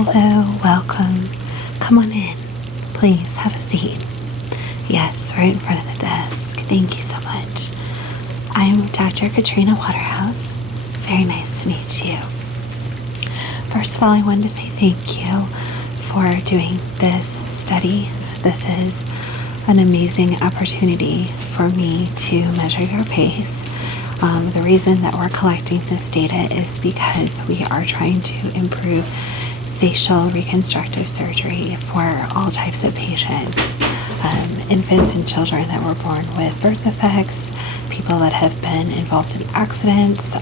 Hello, welcome. Come on in. Please have a seat. Yes, right in front of the desk. Thank you so much. I'm Dr. Katrina Waterhouse. Very nice to meet you. First of all, I wanted to say thank you for doing this study. This is an amazing opportunity for me to measure your pace. The reason that we're collecting this data is because we are trying to improve facial reconstructive surgery for all types of patients. Infants and children that were born with birth defects, people that have been involved in accidents,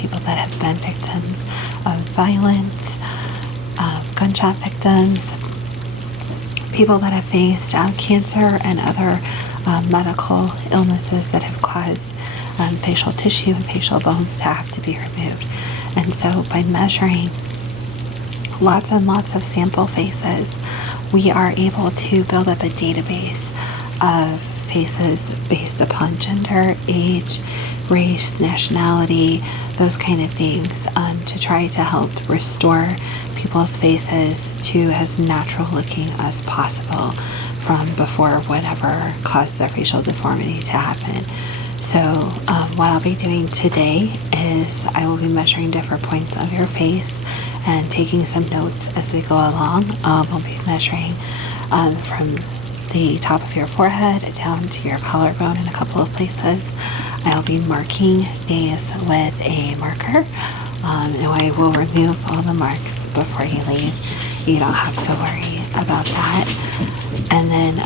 people that have been victims of violence, gunshot victims, people that have faced cancer and other medical illnesses that have caused facial tissue and facial bones to have to be removed. And so by measuring lots and lots of sample faces, we are able to build up a database of faces based upon gender, age, race, nationality, those kind of things, to try to help restore people's faces to as natural looking as possible from before whatever caused their facial deformity to happen. So what I'll be doing today is I will be measuring different points of your face and taking some notes as we go along. We'll be measuring from the top of your forehead down to your collarbone in a couple of places. I'll be marking these with a marker, and I will remove all the marks before you leave. You don't have to worry about that. And then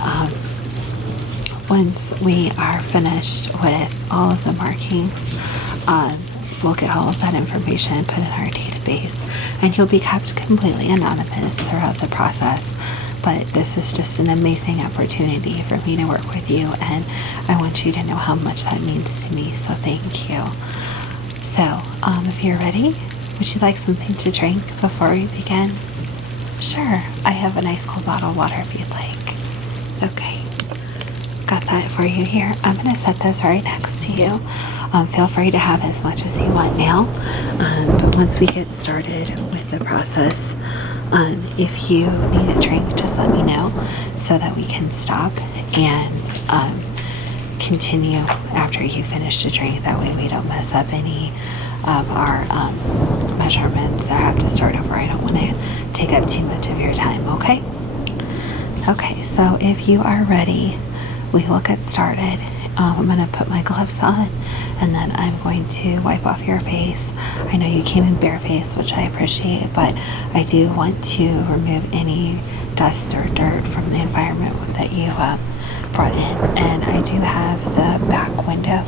once we are finished with all of the markings, we'll get all of that information put in our database, and you'll be kept completely anonymous throughout the process. But this is just an amazing opportunity for me to work with you, and I want you to know how much that means to me, so thank you. So, if you're ready, would you like something to drink before we begin? Sure, I have a nice cold bottle of water if you'd like. Okay. Got that for you here. I'm going to set this right next to you. Feel free to have as much as you want now. But once we get started with the process, if you need a drink, just let me know so that we can stop and continue after you finish the drink. That way we don't mess up any of our measurements or have to start over. I don't want to take up too much of your time, okay? Okay, so if you are ready, we will get started. I'm going to put my gloves on, and then I'm going to wipe off your face. I know you came in barefaced, which I appreciate, but I do want to remove any dust or dirt from the environment that you brought in. And I do have the back window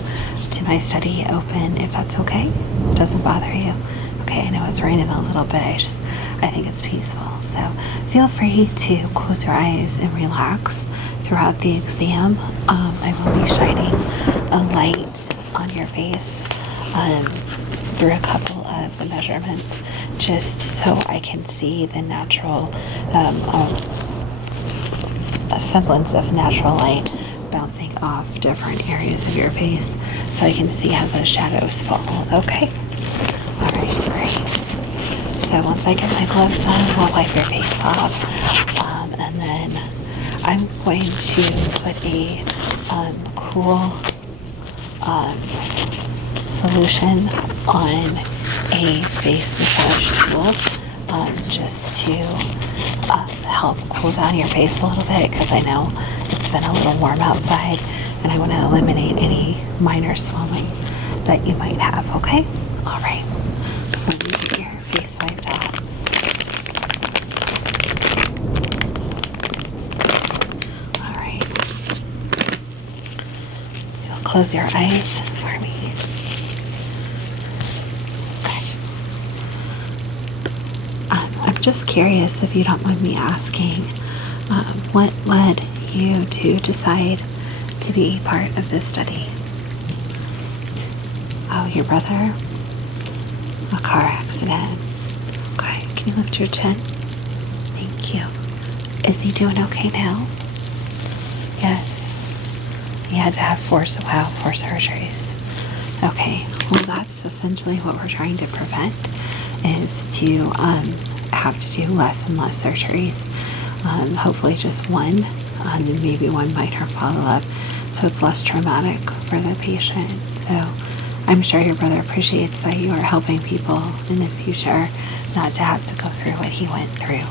to my study open, if that's okay. It doesn't bother you. Okay, I know it's raining a little bit. I think it's peaceful. So feel free to close your eyes and relax throughout the exam. I will be shining a light on your face through a couple of the measurements, just so I can see the natural a semblance of natural light bouncing off different areas of your face, so I can see how those shadows fall. Okay? All right, great. So once I get my gloves on, I'll wipe your face off, and then I'm going to put a cool solution on a face massage tool, just to help cool down your face a little bit, because I know it's been a little warm outside and I want to eliminate any minor swelling that you might have, okay? All right, so let me get your face wiped off. All right, you'll close your eyes for me. Okay. I'm just curious, if you don't mind me asking, what led you to decide to be part of this study? Oh, your brother? A car accident. Okay, can you lift your chin? Thank you. Is he doing okay now? Yes. He had to have four surgeries. Okay, well that's essentially what we're trying to prevent, is to have to do less and less surgeries. Hopefully just one, and maybe one minor follow-up, so it's less traumatic for the patient. So I'm sure your brother appreciates that you are helping people in the future not to have to go through what he went through.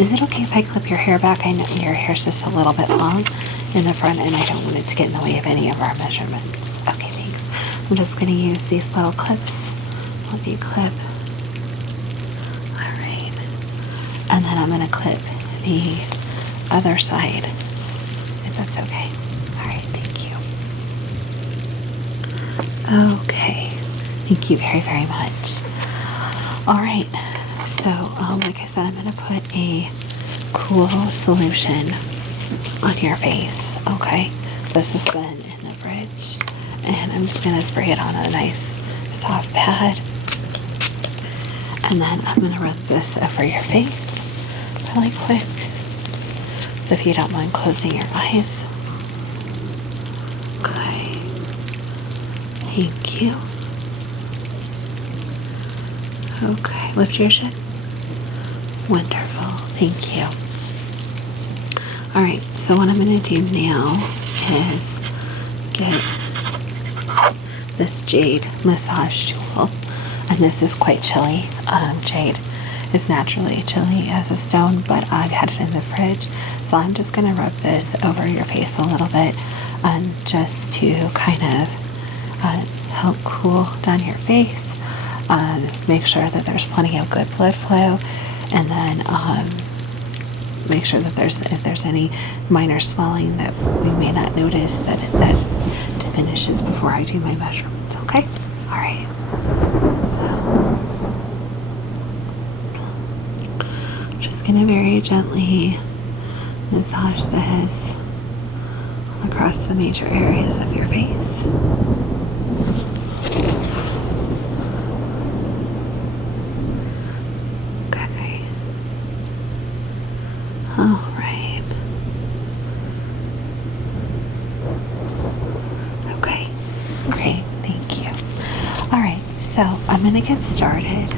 Is it okay if I clip your hair back? I know your hair's just a little bit long in the front, and I don't want it to get in the way of any of our measurements. Okay, thanks. I'm just going to use these little clips. Let me clip. All right. And then I'm going to clip the other side, if that's okay. All right, thank you. Okay, thank you very, very much. All right, so like I said, I'm going to put a cool solution on your face, okay? This has been in the fridge, and I'm just going to spray it on a nice soft pad, and then I'm going to rub this over your face really quick. So if you don't mind closing your eyes. Okay. Thank you. Okay, lift your chin. Wonderful. Thank you. Alright, so what I'm going to do now is get this jade massage tool. And this is quite chilly. Jade is naturally chilly as a stone, but I've had it in the fridge. So I'm just going to rub this over your face a little bit, just to kind of help cool down your face. Make sure that there's plenty of good blood flow, and then make sure that if there's any minor swelling that we may not notice, that diminishes before I do my measurements. Okay? All right. So I'm just going to very gently massage this across the major areas of your face. Okay. All right. Okay. Great. Thank you. All right. So I'm going to get started.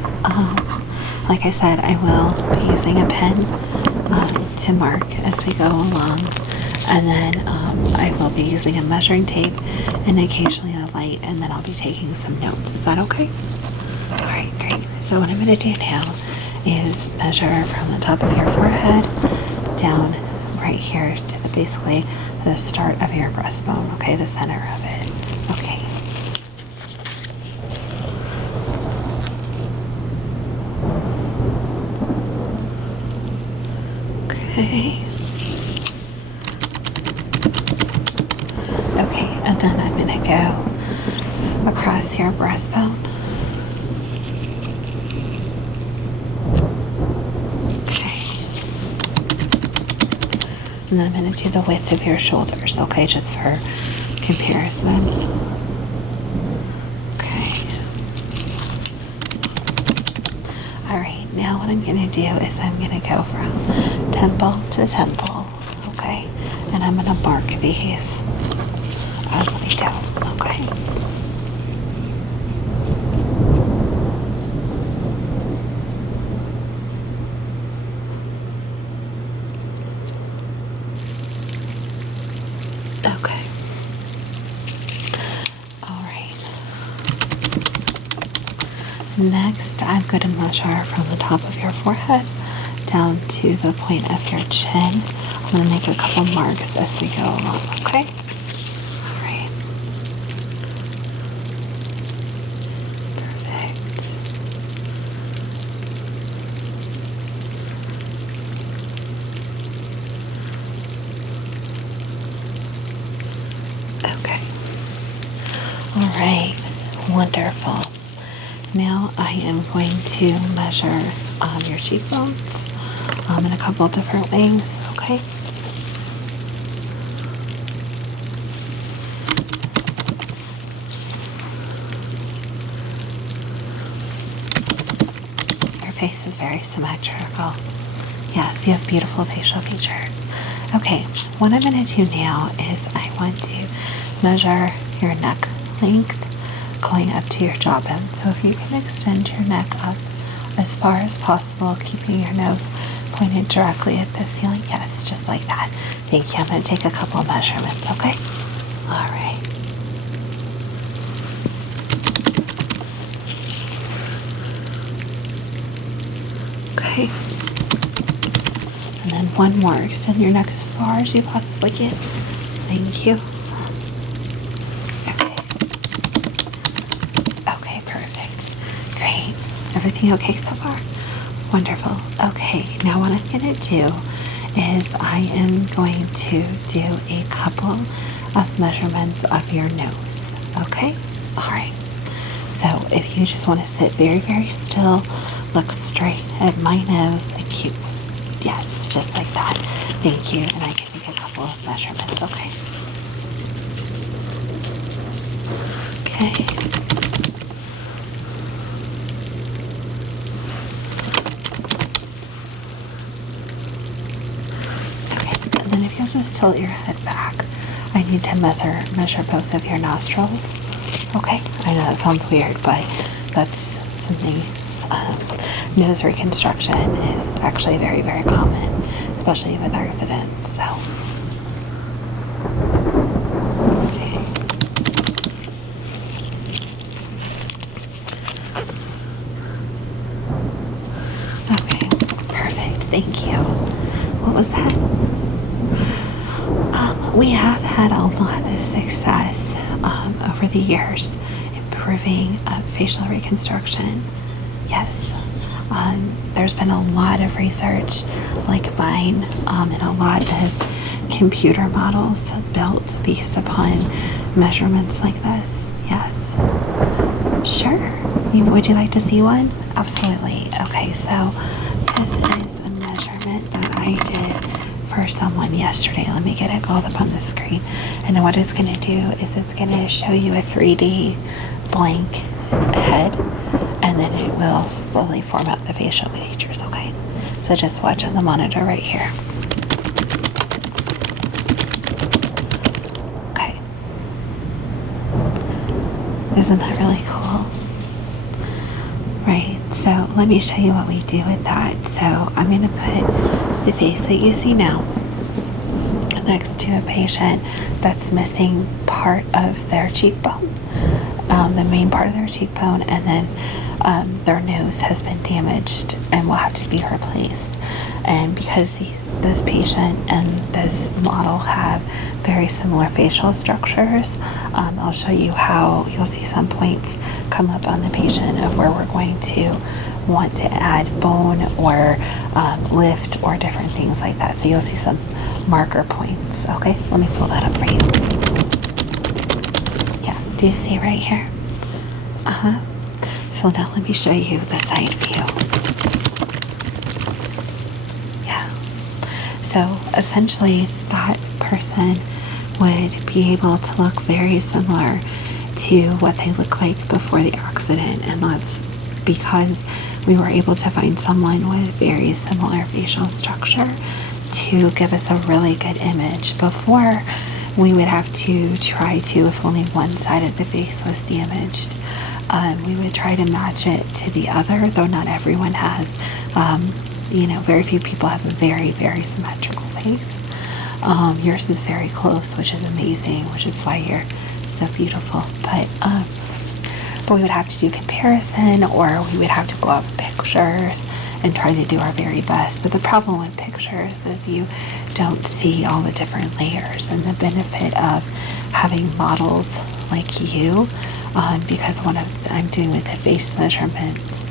Like I said, I will be using a pen to mark as we go along, and then I will be using a measuring tape and occasionally a light, and then I'll be taking some notes. Is that okay? All right, great. So what I'm going to do now is measure from the top of your forehead down right here to basically the start of your breastbone, okay, the center of it. Okay. Okay. Okay, and then I'm going to go across your breastbone. Okay. And then I'm going to do the width of your shoulders, okay, just for comparison. Okay. All right, now what I'm going to do is I'm going to go from temple to temple, okay? And I'm going to mark these as we go, okay? Okay. All right. Next, I'm going to measure from the top of your forehead down to the point of your chin. I'm going to make a couple marks as we go along, okay? All right. Perfect. Okay. All right. Wonderful. Now I am going to measure your cheekbones in a couple different ways, okay? Your face is very symmetrical. Yes, you have beautiful facial features. Okay, what I'm going to do now is I want to measure your neck length going up to your jawbone. So if you can extend your neck up as far as possible, keeping your nose pointed directly at the ceiling. Yes, just like that. Thank you. I'm going to take a couple of measurements, okay? All right. Okay. And then one more. Extend your neck as far as you possibly can. Thank you. Okay. Okay, perfect. Great. Everything okay so far? Wonderful. Okay, now what I'm going to do is I am going to do a couple of measurements of your nose. Okay? All right. So if you just want to sit very, very still, look straight at my nose and keep, yes, just like that. Thank you. And I can make a couple of measurements, okay? Okay. And then if you'll just tilt your head back, I need to measure both of your nostrils. Okay, I know that sounds weird, but that's something, nose reconstruction is actually very, very common, especially with accidents, so. Okay. Okay, perfect, thank you. What was that? We have had a lot of success over the years improving facial reconstruction. Yes, there's been a lot of research like mine and a lot of computer models built based upon measurements like this. Yes. Sure. Would you like to see one? Absolutely. Okay, so this is a measurement that I did for someone yesterday. Let me get it called up on the screen. And what it's going to do is it's going to show you a 3D blank head, and then it will slowly form up the facial features, okay? So just watch on the monitor right here. Okay. Isn't that really cool? Right, so let me show you what we do with that. So I'm going to put the face that you see now next to a patient that's missing part of their cheekbone, the main part of their cheekbone, and then their nose has been damaged and will have to be replaced. And because this patient and this model have very similar facial structures, I'll show you how you'll see some points come up on the patient of where we're going to want to add bone or lift or different things like that. So you'll see some marker points. Okay, let me pull that up for you. Yeah, do you see right here? So now let me show you the side view. Yeah. So essentially that person would be able to look very similar to what they look like before the accident, and that's because we were able to find someone with very similar facial structure to give us a really good image. Before, we would have to try to, if only one side of the face was damaged, we would try to match it to the other, though not everyone has. Very few people have a very, very symmetrical face. Yours is very close, which is amazing, which is why you're so beautiful. But we would have to do comparison, or we would have to go out with pictures and try to do our very best. But the problem with pictures is you don't see all the different layers, and the benefit of having models like you, because what I'm doing with the face measurements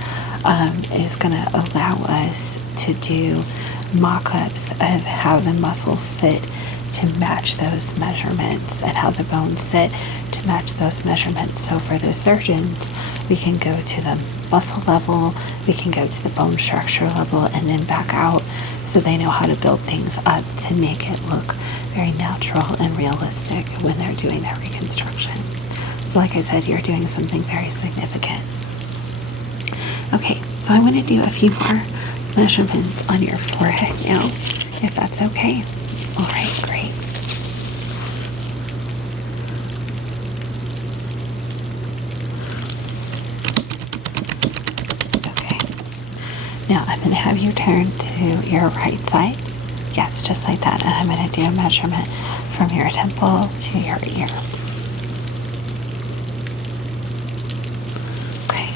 is going to allow us to do mock-ups of how the muscles sit to match those measurements and how the bones sit to match those measurements. So for the surgeons, we can go to the muscle level, we can go to the bone structure level, and then back out, so they know how to build things up to make it look very natural and realistic when they're doing their reconstruction. So like I said, you're doing something very significant. Okay, so I'm going to do a few more measurements on your forehead now, if that's okay. All right, great. Okay, and have you turn to your right side. Yes, just like that. And I'm going to do a measurement from your temple to your ear. Okay.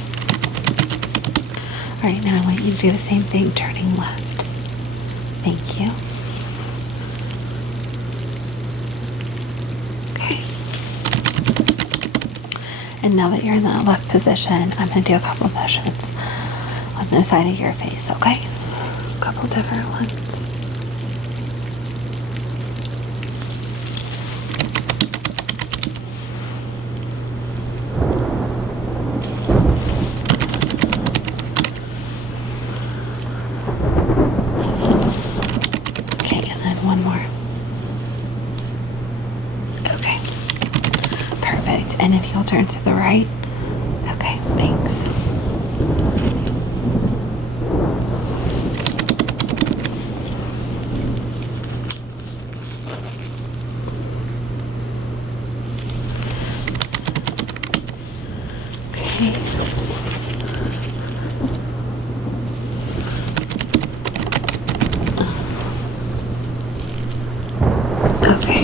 All right, now I want you to do the same thing, turning left. Thank you. Okay. And now that you're in that left position, I'm going to do a couple of measurements on the side of your face, okay? A couple different ones. Okay, and then one more. Okay. Perfect. And if you'll turn to the right. Okay, thanks. Okay.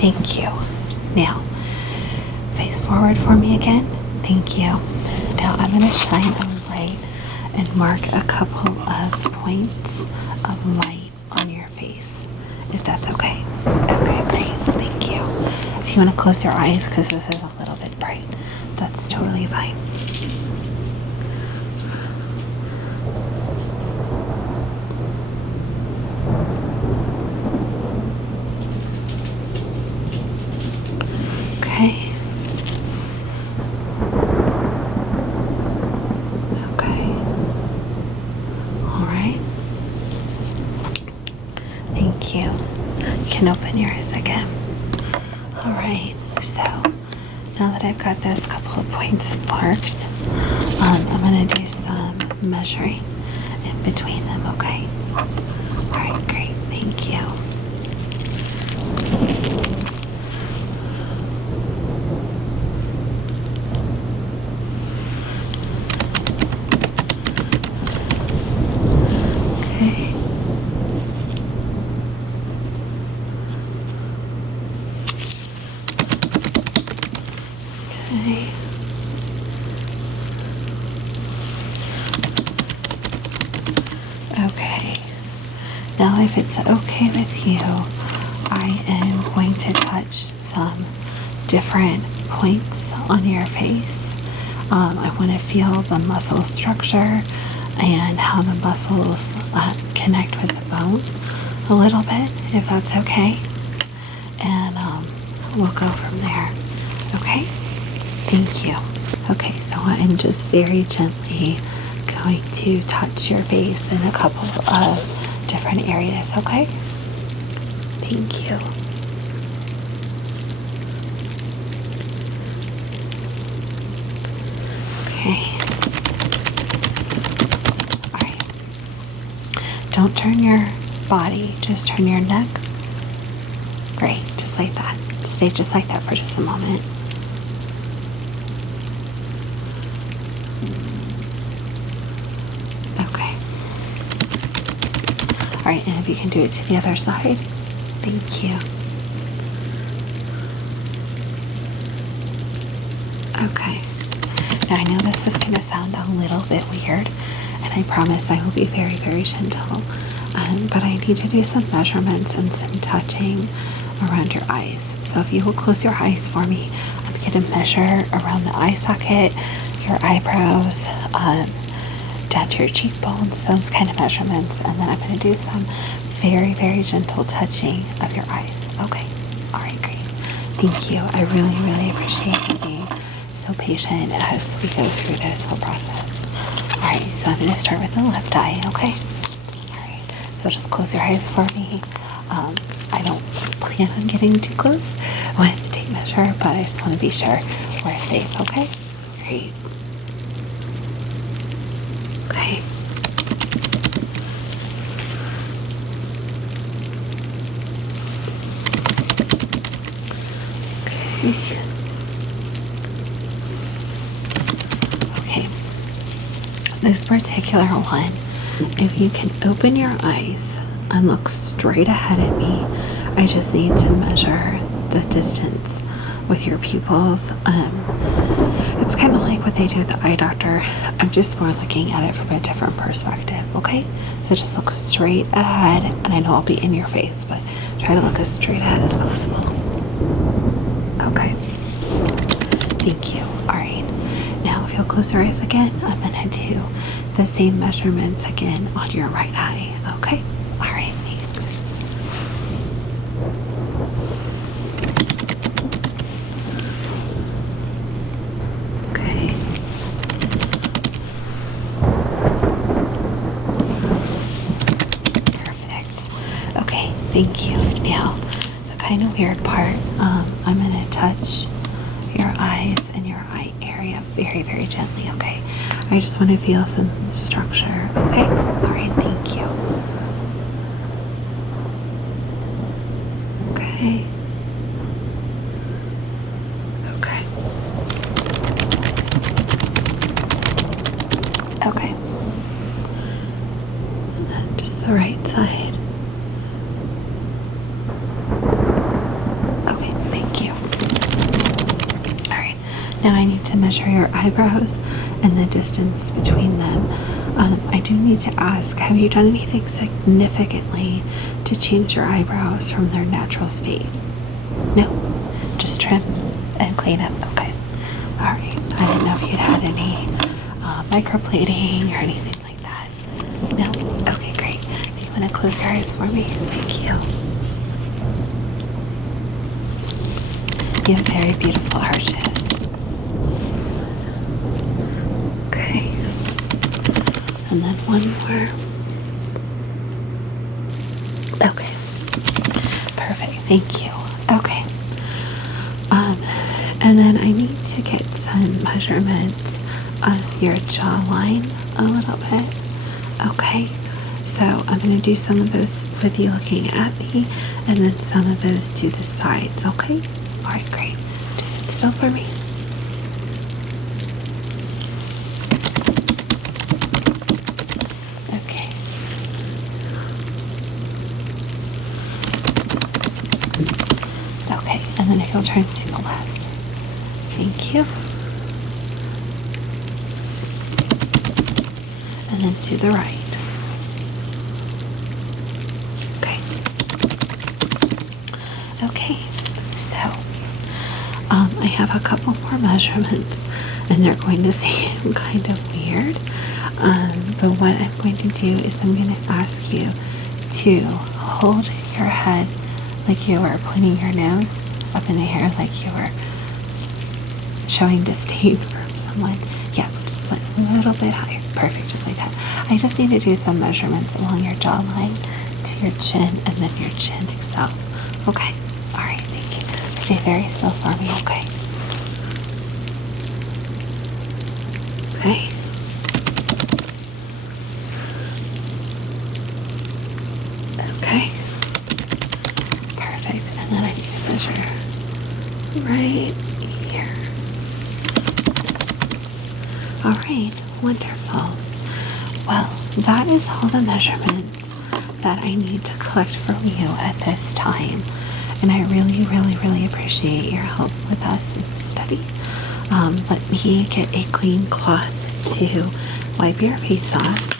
Thank you. Now, face forward for me again. Thank you. Now I'm going to shine a light and mark a couple of points of light on your face, if that's okay. Okay, great. Thank you. If you want to close your eyes, because this is a little bit bright, that's totally fine. Okay. Okay. All right. Thank you. You can open your eyes again. All right. So now that I've got those couple of points marked, I'm going to do some measuring in between them, okay? All right, great. Thank you. Okay. Okay. Okay. Now, if it's okay with you, I am going to touch some different points on your face. I want to feel the muscle structure and how the muscles connect with the bone a little bit, if that's okay. And we'll go from there. Okay? Thank you. Okay, so I'm just very gently going to touch your face in a couple of different areas, okay? Thank you. Okay. All right. Don't turn your body, just turn your neck. Great, just like that. Stay just like that for just a moment. Okay. All right, and if you can do it to the other side, thank you. Okay. Now I know this is going to sound a little bit weird, and I promise I will be very, very gentle. But I need to do some measurements and some touching around your eyes. So if you will close your eyes for me, I'm going to measure around the eye socket, your eyebrows, down to your cheekbones, those kind of measurements. And then I'm going to do some very, very gentle touching of your eyes. Okay. All right, great. Thank you. I really, really appreciate you being so patient as we go through this whole process. All right, so I'm going to start with the left eye, okay? All right, so just close your eyes for me. I don't plan on getting too close when I take measure, but I just want to be sure we're safe, okay? Great. Okay. Okay. This particular one, if you can open your eyes and look straight ahead at me, I just need to measure the distance with your pupils. It's kind of like what they do with the eye doctor. I'm just more looking at it from a different perspective, okay? So just look straight ahead, and I know I'll be in your face, but try to look as straight ahead as possible. Okay. Thank you. All right. Now, if you'll close your eyes again, I'm going to do the same measurements again on your right eye, okay? All right, thanks. Okay. Perfect. Okay, thank you. Now, the kind of weird part, I'm going to touch your eyes and your eye area very, very gently, okay? I just want to feel some structure, okay? All right, thank you. Okay. Okay. Okay. And then just the right side. Okay, thank you. All right, now I need to measure your eyebrows and the distance between them. I do need to ask, have you done anything significantly to change your eyebrows from their natural state? No? Just trim and clean up? Okay. All right. I didn't know if you'd had any microblading or anything like that. No? Okay, great. You want to close your eyes for me? Thank you. You have very beautiful arches. Okay. And then one more. Okay. Perfect. Thank you. Okay. And then I need to get some measurements of your jawline a little bit. Okay. So I'm going to do some of those with you looking at me, and then some of those to the sides. Okay. All right. Great. Just sit still for me. Okay, and then if you'll turn to the left. Thank you. And then to the right. Okay. Okay, so I have a couple more measurements, and they're going to seem kind of weird. But what I'm going to do is I'm going to ask you to hold your head like you were pointing your nose up in the air, like you were showing disdain for someone. Yeah, just like a little bit higher. Perfect, just like that. I just need to do some measurements along your jawline to your chin and then your chin itself. Okay? All right, thank you. Stay very still for me, okay? Okay. Okay. Perfect. And then I need to measure right here. All right. Wonderful. Well, that is all the measurements that I need to collect from you at this time. And I really, really, really appreciate your help with us in this study. Let me get a clean cloth to wipe your face off.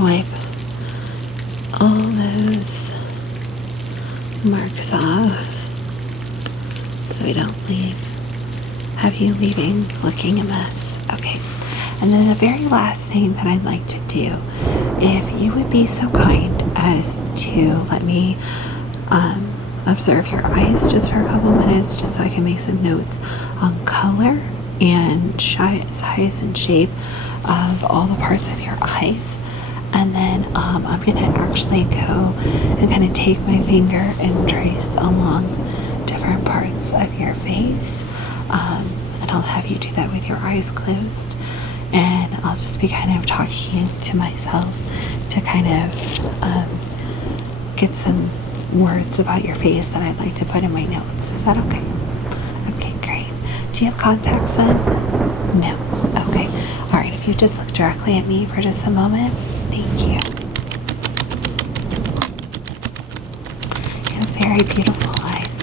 Wipe all those marks off so we don't have you leaving looking a mess. Okay, and then the very last thing that I'd like to do, if you would be so kind as to let me observe your eyes just for a couple minutes, just so I can make some notes on color and size and shape of all the parts of your eyes. And then I'm going to actually go and kind of take my finger and trace along different parts of your face. And I'll have you do that with your eyes closed. and I'll just be kind of talking to myself to kind of get some words about your face that I'd like to put in my notes. Is that okay? Okay, great. Do you have contacts in? No. Okay. All right. If you just look directly at me for just a moment. Thank you. You have very beautiful eyes.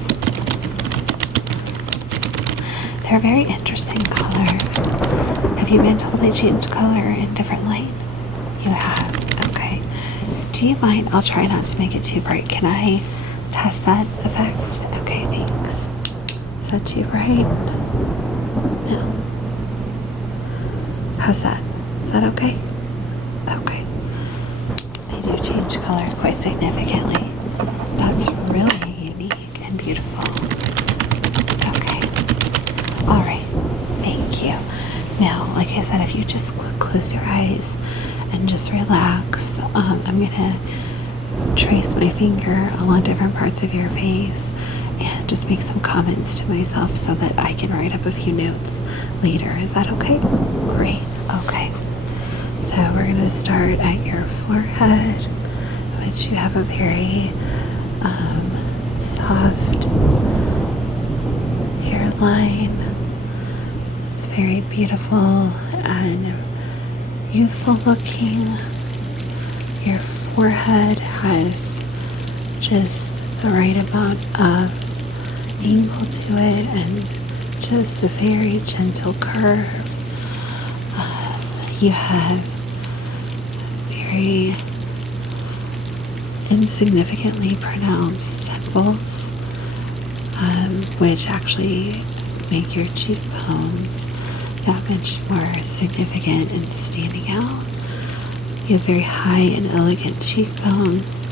They're a very interesting color. Have you been told they change color in different light? You have. Okay. Do you mind? I'll try not to make it too bright. Can I test that effect? Okay, thanks. Is that too bright? No. How's that? Is that okay? Okay. They do change color quite significantly. That's really unique and beautiful. Okay. All right. Thank you. Now, like I said, if you just close your eyes and just relax, I'm going to trace my finger along different parts of your face and just make some comments to myself so that I can write up a few notes later. Is that okay? Great. Okay. So we're going to start at your forehead, which you have a very soft hairline. It's very beautiful and youthful looking. Your forehead has just the right amount of angle to it and just a very gentle curve. You have very insignificantly pronounced temples, which actually make your cheekbones that much more significant and standing out. You have very high and elegant cheekbones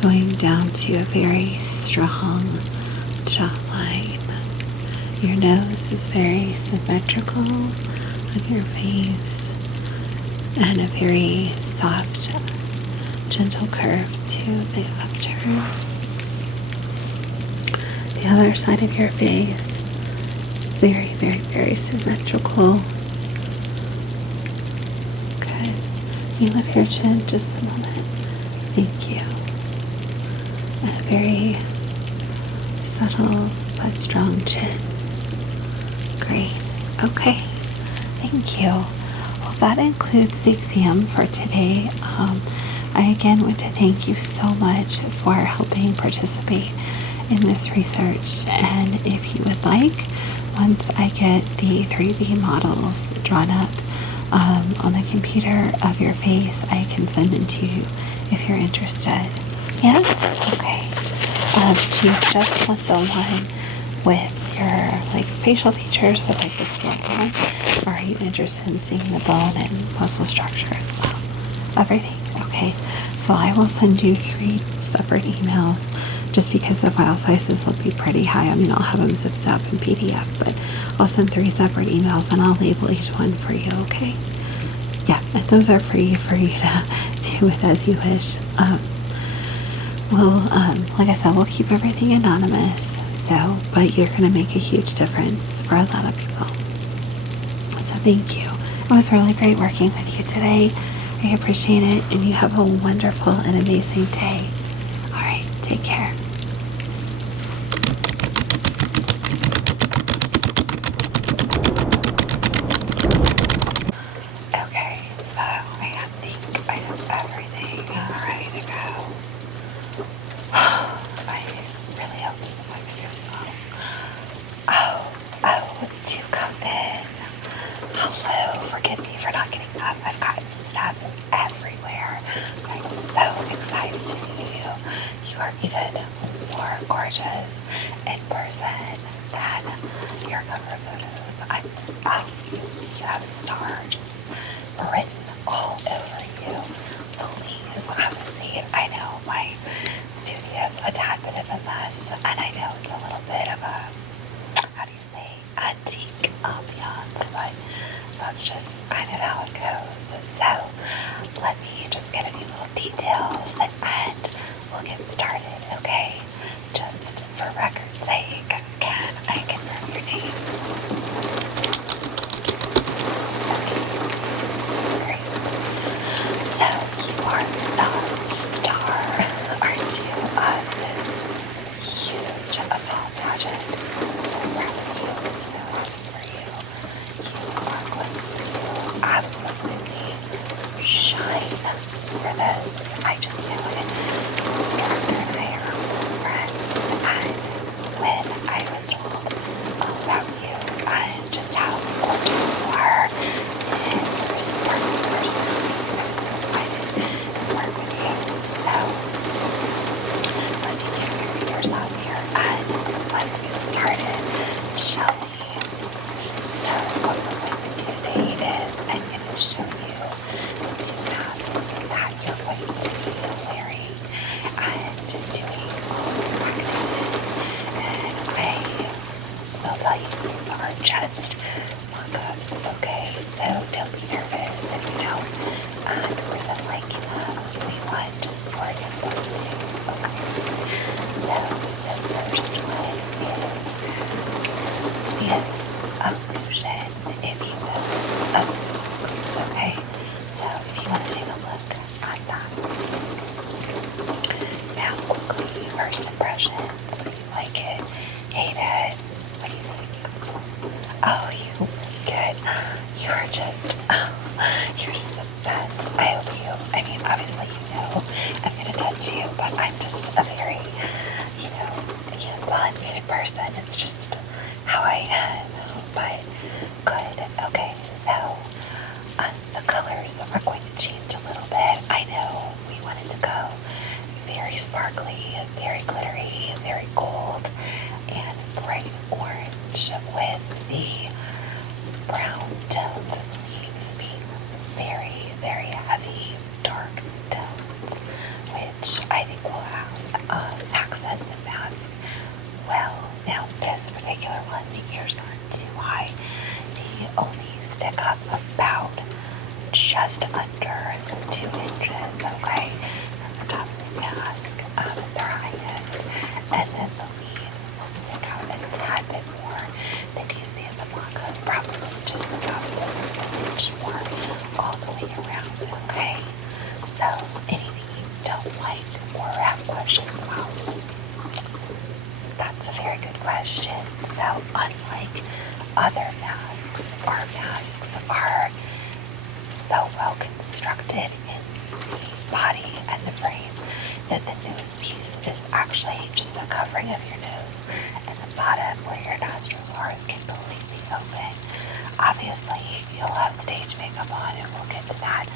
going down to a very strong jawline. Your nose is very symmetrical on your face and a very soft, gentle curve to the upturn. The other side of your face, very, very, very symmetrical. Good. You lift your chin just a moment. Thank you. And a very subtle but strong chin. Great. Okay. Thank you. Well, that includes the exam for today. I again want to thank you so much for helping participate in this research. And if you would like, once I get the 3D models drawn up on the computer of your face, I can send them to you if you're interested. Yes? Okay. Do you just want the one with your facial features with the skin on, or are you interested in seeing the bone and muscle structure as well? Everything? Okay. So I will send you 3 separate emails just because the file sizes will be pretty high. I mean, I'll have them zipped up in PDF, but I'll send 3 separate emails and I'll label each one for you, okay? Yeah, and those are free for you to do with as you wish. Like I said, we'll keep everything anonymous, but you're going to make a huge difference for a lot of people. So thank you. It was really great working with you today. I appreciate it, and you have a wonderful and amazing day. All right, take care. Okay, so I think I have everything ready to go. I really hope this is my video. Oh, do come in. Hello, forgive me for not getting up. I've got stuff everywhere. I'm so excited to meet you. You are even more gorgeous in person than your cover photos. You have a star just written all over you. Please have a seat. I know my studio's a tad bit of a mess, and I know it's a little bit of a, how do you say, antique ambiance, but that's just kind of how it goes. So let me just get a few little details and we'll get started, okay? Just for record's sake, can I confirm your name? Okay. let's get started, shall we? So what we're going to do today is I'm going to show you the two masks that you're going to be wearing and doing all practice. And I will tell you these are just mock-ups, okay? So don't be nervous if you don't present like we want or you want to, okay? So the first one is the illusion, if you will, of looks, okay? So if you want to take a look at that. Now quickly, first impressions. You like it? Hate it? What do you think? Oh, you good. You're just the best. I mean, obviously you know I'm gonna touch you, but I'm just a very, hands-on person. It's just how I am. But good. Okay, so the colors are going to change a little bit. I know we wanted to go very sparkly, very glittery, very gold, and bright orange with the brown tones of leaves being very, very heavy, dark tones, which I think will accent the mask well. Now, this particular one, the ears aren't too high. They only stick up about just under 2 inches, okay, from the top of the mask at their highest, and then the leaves will stick out a tad bit more than you see in the mock-up, probably just about 1 inch more all the way around, okay? So, anything you don't like or have questions about? That's a very good question. So, unlike other masks, our masks are so well constructed in the body and the frame that the nose piece is actually just a covering of your nose, and the bottom where your nostrils are is completely open. Obviously, you'll have stage makeup on, and we'll get to that,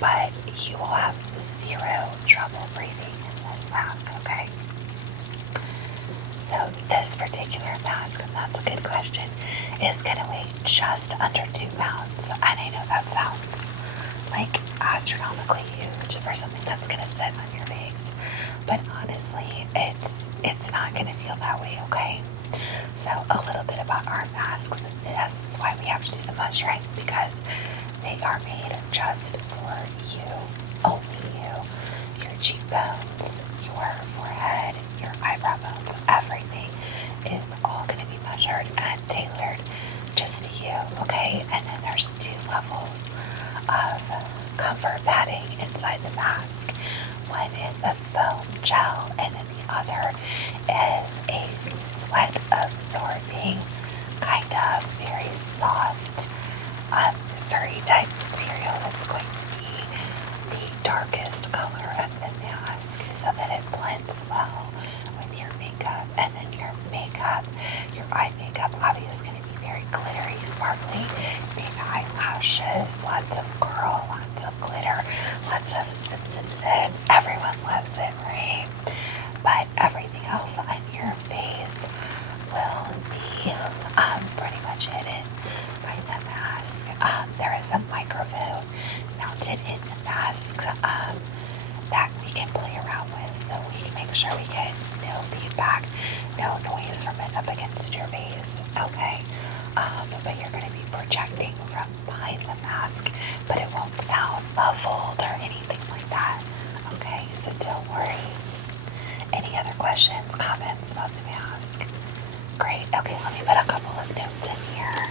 but you will have zero trouble breathing in this mask, okay? So this particular mask, and that's a good question, is going to weigh just under 2 pounds. And I know that sounds like astronomically huge for something that's going to sit on your face, but honestly, it's not going to feel that way, okay? So a little bit about our masks. This is why we have to do the measuring, because they are made just for you, only you, your cheekbones, your forehead, your eyebrow bones, everything is all going to be measured and tailored just to you, okay? And then there's 2 levels of comfort padding inside the mask. One is a foam gel, and then the other is a sweat absorbing, kind of very soft, furry type material that's going to be the darkest color of the mask so that it blends well with your makeup. And then your makeup, your eye makeup, obviously is going to be very glittery, sparkly, big eyelashes, lots of curl, lots of glitter, lots of zip. Everyone loves it, right? But everything else on your face will be pretty much hidden by the mask. There is a microphone mounted in the mask that we can play around with, so we can make sure we get no feedback, no noise from it up against your face, okay? But you're going to be projecting from behind the mask, but it won't sound muffled or anything like that, okay? So don't worry. Any other questions, comments about the mask? Great. Okay, let me put a couple of notes in here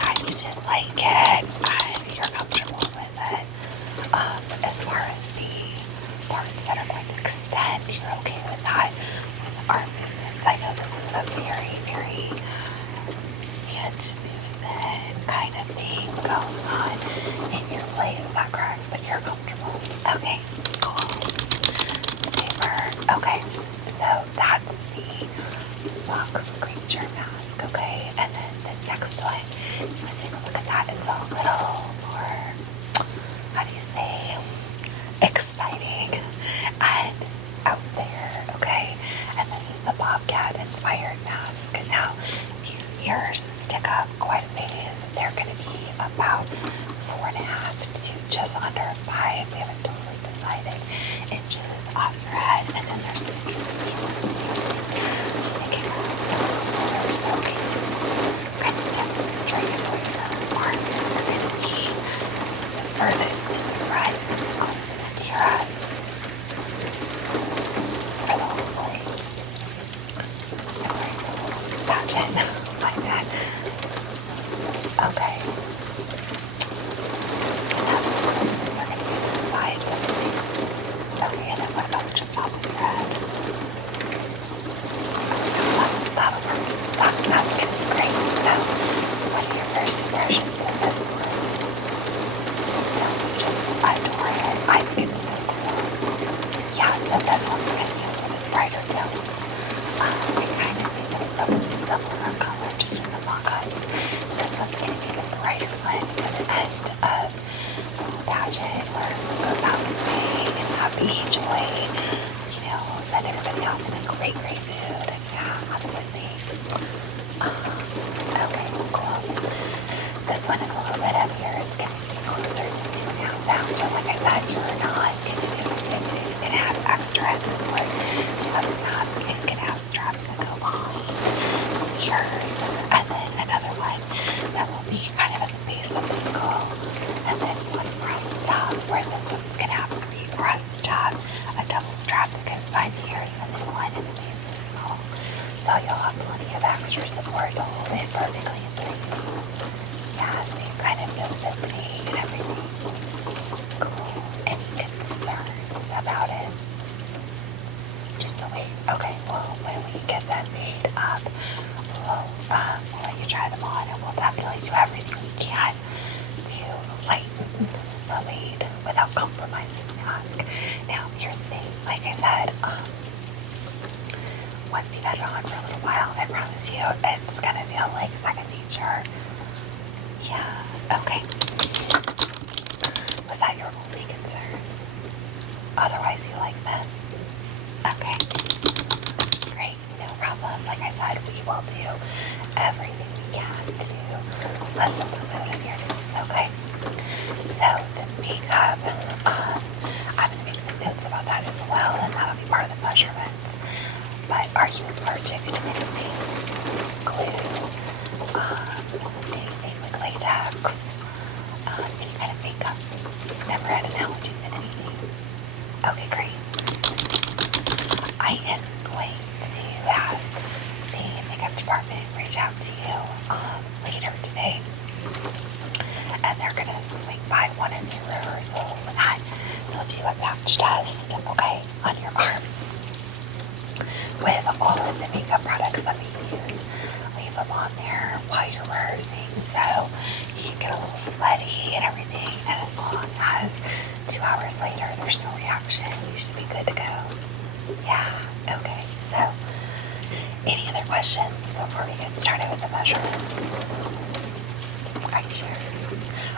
that you did like it and you're comfortable with it. As far as the parts that are going to extend, you're okay with that with arm movements. I know this is a very, very hand movement kind of thing going on in your play. Is that correct? But you're comfortable. Okay, cool. Super. Okay, so that's the box creature mask, okay? And then the next one, you want to take a look at that. It's a little more, how do you say, exciting and out there, okay? And this is the Bob bobcat-inspired mask. Now, these ears stick up quite a ways. They're going to be about 4.5 to just under 5. We haven't totally decided. Inches off your head, and then there's going to be some pieces sticking up. They're so cute. Kind of demonstrate for the arms. They're going to be the furthest to your right and the closest to your head. For the whole thing. Sorry, for the whole pageant. Like that. Okay. And that's the closest they're going to be to the sides of the face. Okay, and then what about just top of your head? That'll work. That's going to be great. So, what are your first impressions of this one? Don't you just adore it? I think it's so cool. Yeah, so this one's going to be a little bit brighter tones. I kind of think of something similar color just in the mock-ups. This one's going to be the brighter one for the end of the whole pageant where it goes out in May and happy, joy, send everybody off in a great, great mood. Yeah, absolutely. Okay, cool. This one is a little bit heavier. It's going to be closer to 2.5 pounds, but like I said, you're not it's going to have extra head support. The other mask is going to have straps that go behind ears, and then another one that will be kind of at the base of the skull, and then one across the top, where this one's going to have to be across the top, a double strap that goes by the ears, and then one in the base of the skull. So you'll have plenty of extra support to hold it perfectly in place. Yeah, so you kind of feels opening and everything. Cool. Any concerns about it? Just the weight. Okay, well, when we get that made up, we'll let you try them on, and we'll definitely do everything we can to lighten the weight without compromising the mask. Now, here's the thing. Like I said, once you've had it on for a little while, I promise you, it's gonna feel like second nature. Yeah. Okay. Was that your only concern? Otherwise, you like them? Okay. Great. No problem. Like I said, we will do everything we can to lessen the load of your knees, okay? So, the makeup, I'm going to make some notes about that as well, and that'll be part of the measurements. But are you allergic to anything? Glue, anything like latex, any kind of makeup? Never had an allergy to anything? Okay, great. I am going to have the makeup department reach out to you later today, and they're going to swing by one of your rehearsals, and they'll do a patch test, okay, on your arm with all of the makeup products that we use. Leave them on there while you're rehearsing, so you can get a little sweaty and everything, and as long as 2 hours later there's no reaction, you should be good to go. Yeah, okay, so any other questions before we get started with the measurements? Are you sure?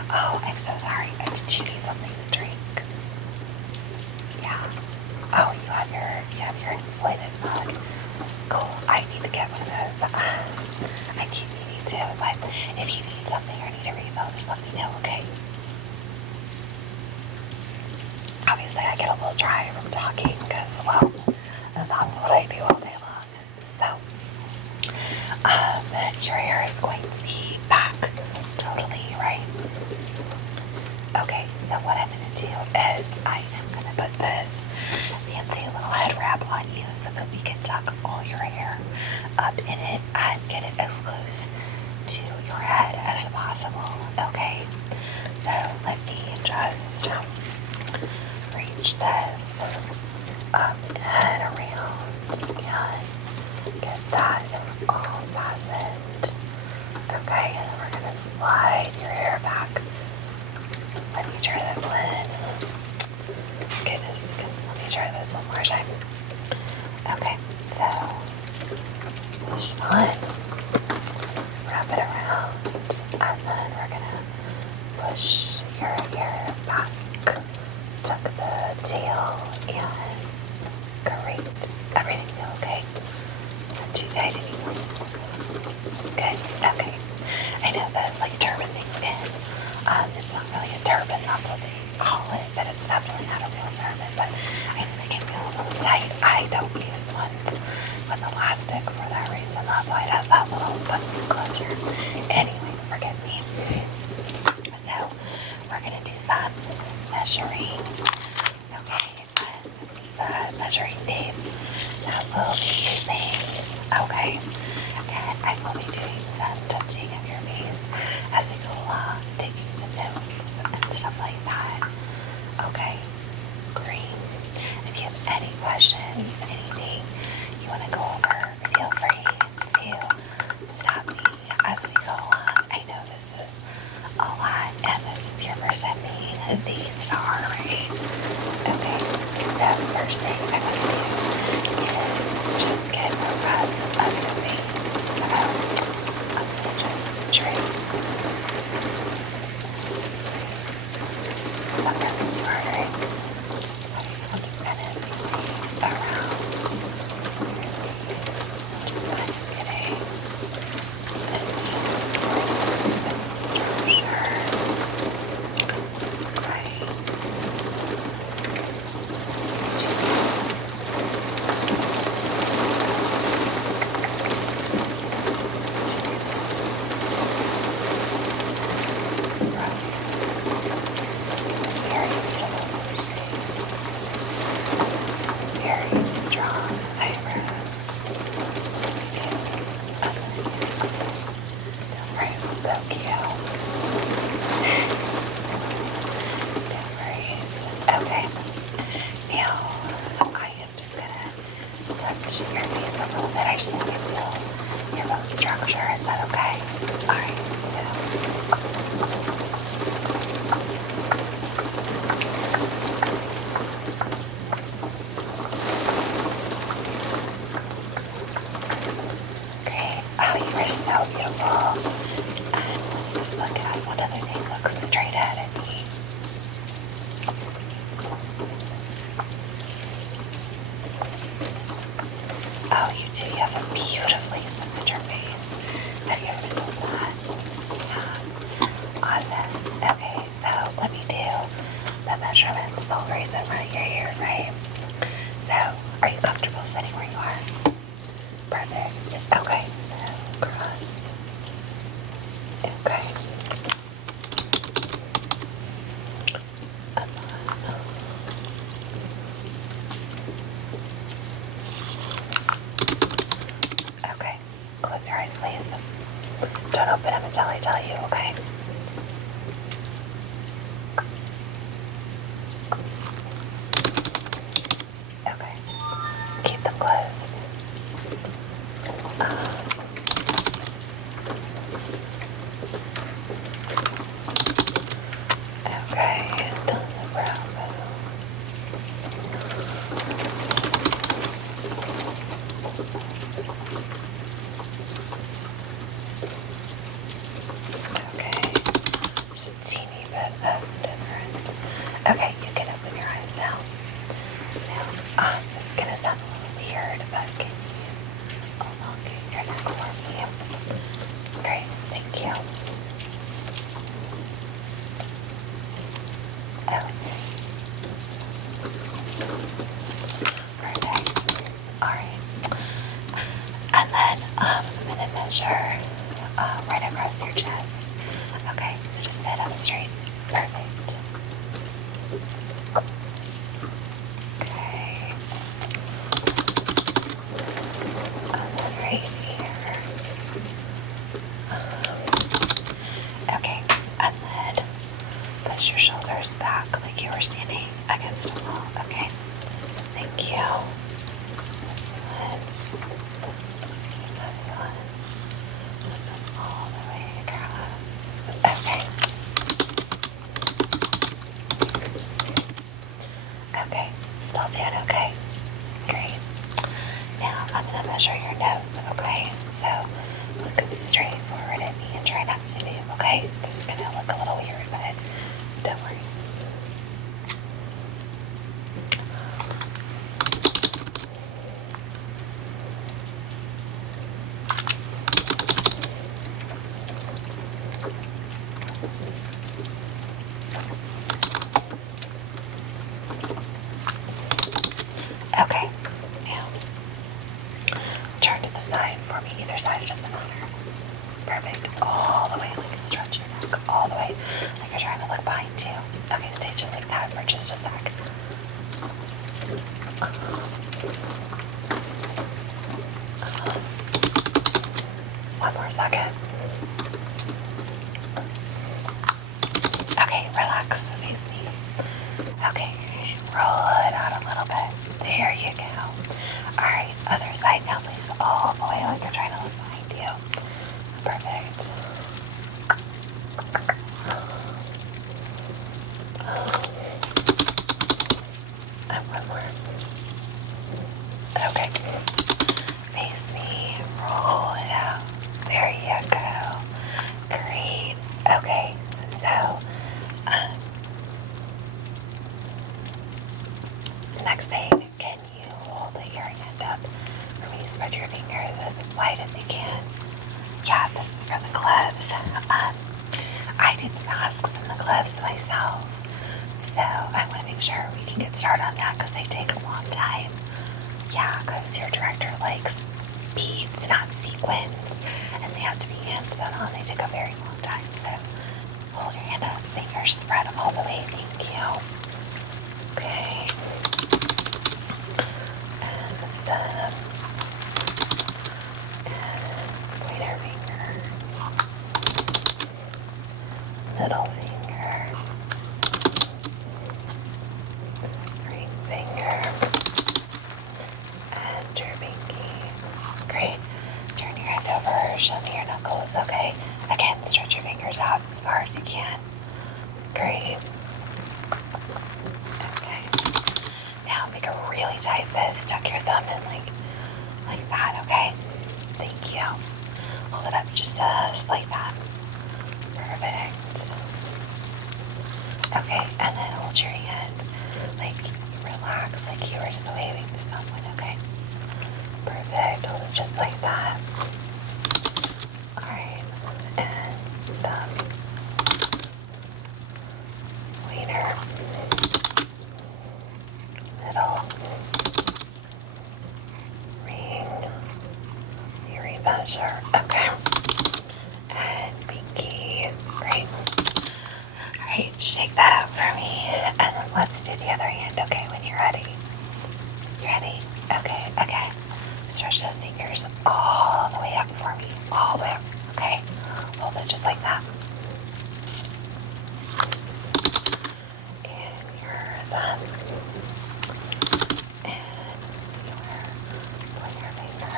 Oh, I'm so sorry. Did you need something to drink? Yeah. Oh, you have your insulated mug. Cool. I need to get one of those. I keep needing to, but if you need something or need a refill, just let me know, okay? Obviously, I get a little dry from talking because, well, that's what I do all day long. So, your hair is going to be back totally, right? Okay, so what I'm going to do is I am going to put this fancy little head wrap on you so that we can tuck all your hair up in it and get it as close to your head as possible, okay? So let me just reach this up and around and get that all fastened. Okay, and then we're going to slide your hair back. Let me try that one. Goodness, let me try this one more time. Okay, so push on, wrap it around, and then we're gonna push your hair back, tuck the tail, and great. Everything feel okay? too tight anymore. Good. Okay. I know those like turban things can. It's not really a turban, that's what they call it, but it's definitely not a real turban. But I know they can feel a little tight. I don't use one with elastic for that reason. That's why it has that little button closure. Anyway, forgive me. So we're gonna do some measuring. Okay, and this is the measuring tape that we'll be using. Okay, and I will be doing some touching of your face as we go along, taking some notes and stuff like that. Okay, great. If you have any questions, anything you want to go over, feel free to stop me as we go along. I know this is a lot, and this is your first time being the star, right? Okay, so first thing I'm going to do is just get a rub of your face. So I'm going to just trace. That wasn't too hard, right? I'm just going to be around your face, just kind of getting very strong eyebrows. Right, poke you. Okay. Now I am just gonna touch your face a little bit. I just want to feel your bone structure. Is that okay? Alright, great. Oh, you are so beautiful. And just look at one other thing. Looks straight ahead at me. Oh, you do. You have a beautifully symmetric face. Have you ever done that? Yeah. Awesome. Okay, so let me do the measurements. The whole reason why you're here, right? So, are you comfortable sitting where you are? Perfect. Okay, so cross. Okay. Okay, close your eyes, please. Don't open them until I tell you, okay? Okay, keep them closed. Okay, down the brow bone. Okay, just a teeny bit of difference. Okay, you can open your eyes now. Now, this is gonna sound a little weird, but can you elongate your neck for me? Great, thank you. Okay. Perfect. Alright. And then I'm gonna measure right across your chest. Okay, so just sit up straight. Perfect. Okay. And then right here. Okay, and then push your shoulders back like you were standing against a wall. Okay, thank you. This one. All the way across. Okay. Okay, still doing okay. Great. Now I'm gonna measure your nose, okay? So look straight forward at me and try not to move, okay? This is gonna look a little weird, but don't worry. side for me. Either side, it doesn't matter. Perfect. All the way, like stretch your neck all the way, like you're trying to look behind you. Okay, stay just like that for just a sec. One more second. Okay, relax, face me. Okay, roll it out a little bit. There you go. Alright, other side now, please. All the way like you're trying to look behind you. Perfect. And one more. Okay. Face me. Roll it out. There you go. Great. Okay, so next thing, can you hold your hand up for me? Spread your fingers as wide as you can. Yeah, this is for the gloves. I do the masks and the gloves myself, so I want to make sure we can get started on that because they take a long time. Yeah, because your director likes beads, not sequins, and they have to be hand sewn on. They take a very long time, so hold your hand up, fingers spread all the way. Thank you. Okay. And the thumb. And pointer finger. Middle finger. Ring finger. And your pinky. Great. Turn your hand over. Show me your knuckles, okay? Again, stretch your fingers out as far as you can. Great. Okay. Now make a really tight fist. Tuck your thumb in like that, okay? Thank you. Hold it up just like that. Perfect. Okay, and then hold your hand like relax, like you were just waving to someone, okay? Perfect. Hold it just like that. Alright. And thumb. Pointer. Middle. Ring. You remeasure. Okay. And pinky. Great. Alright, shake that out for me. And then let's do the other hand, okay, when you're ready. You ready? Okay, okay. Stretch those fingers all the way up for me. All the way up. Okay. Hold it just like that. And your thumb. And your pointer finger.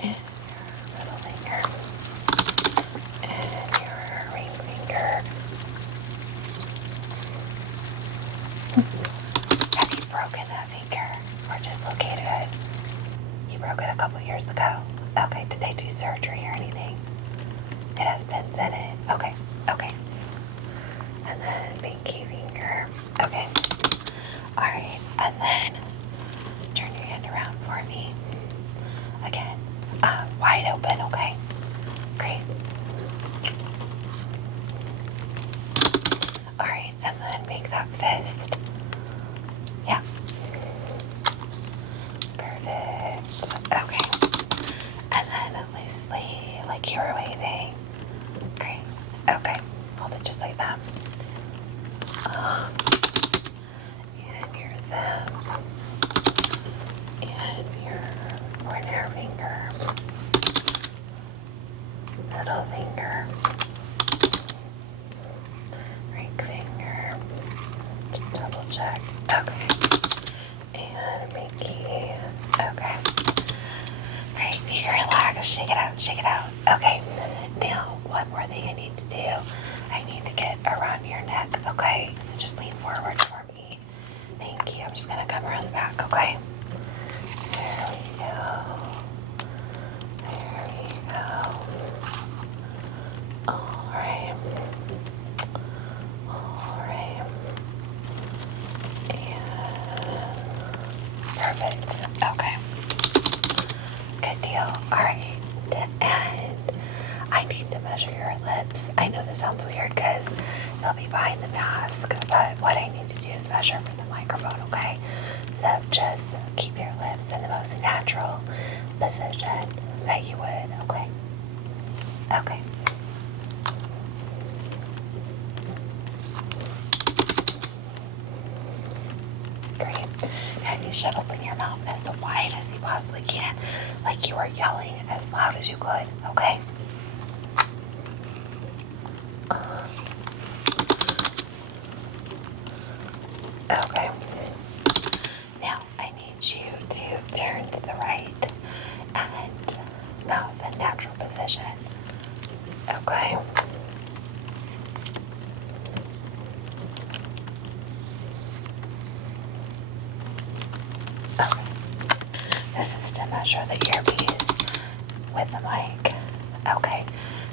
And your middle finger. And your ring finger. Have you broken that finger or dislocated it? You broke it a couple years ago. Okay, did they do surgery or anything? It has pins in it. Okay, okay. And then pinky finger. Okay. Alright, and then turn your hand around for me. Again, wide open, okay? Great. Alright, and then make that fist. Yeah. Perfect. Okay. And then loosely, like you were waving. Great. Okay. Hold it just like that. And your thumb. And your pointer finger. Middle finger. Ring finger. Just double check. Okay. And pinky. Okay. Great. You can relax. Shake it out. Shake it out. Okay. Now, one more thing I need to do. I need to get around your neck. Okay. So just lean forward for me. Thank you. I'm just going to come around the back. Okay. There we go. There we go. Alright. Alright. And perfect. Okay. Good deal. Alright. And I need to measure your lips. I know this sounds weird because they'll be behind the mask, but what I need to do is measure for the microphone. microphone, okay? So just keep your lips in the most natural position that you would, okay? Okay. Great. And you should open your mouth as wide as you possibly can, like you were yelling as loud as you could, okay? Okay. Now I need you to turn to the right and mouth in natural position. Okay. Okay. This is to measure the earpiece with the mic. Okay.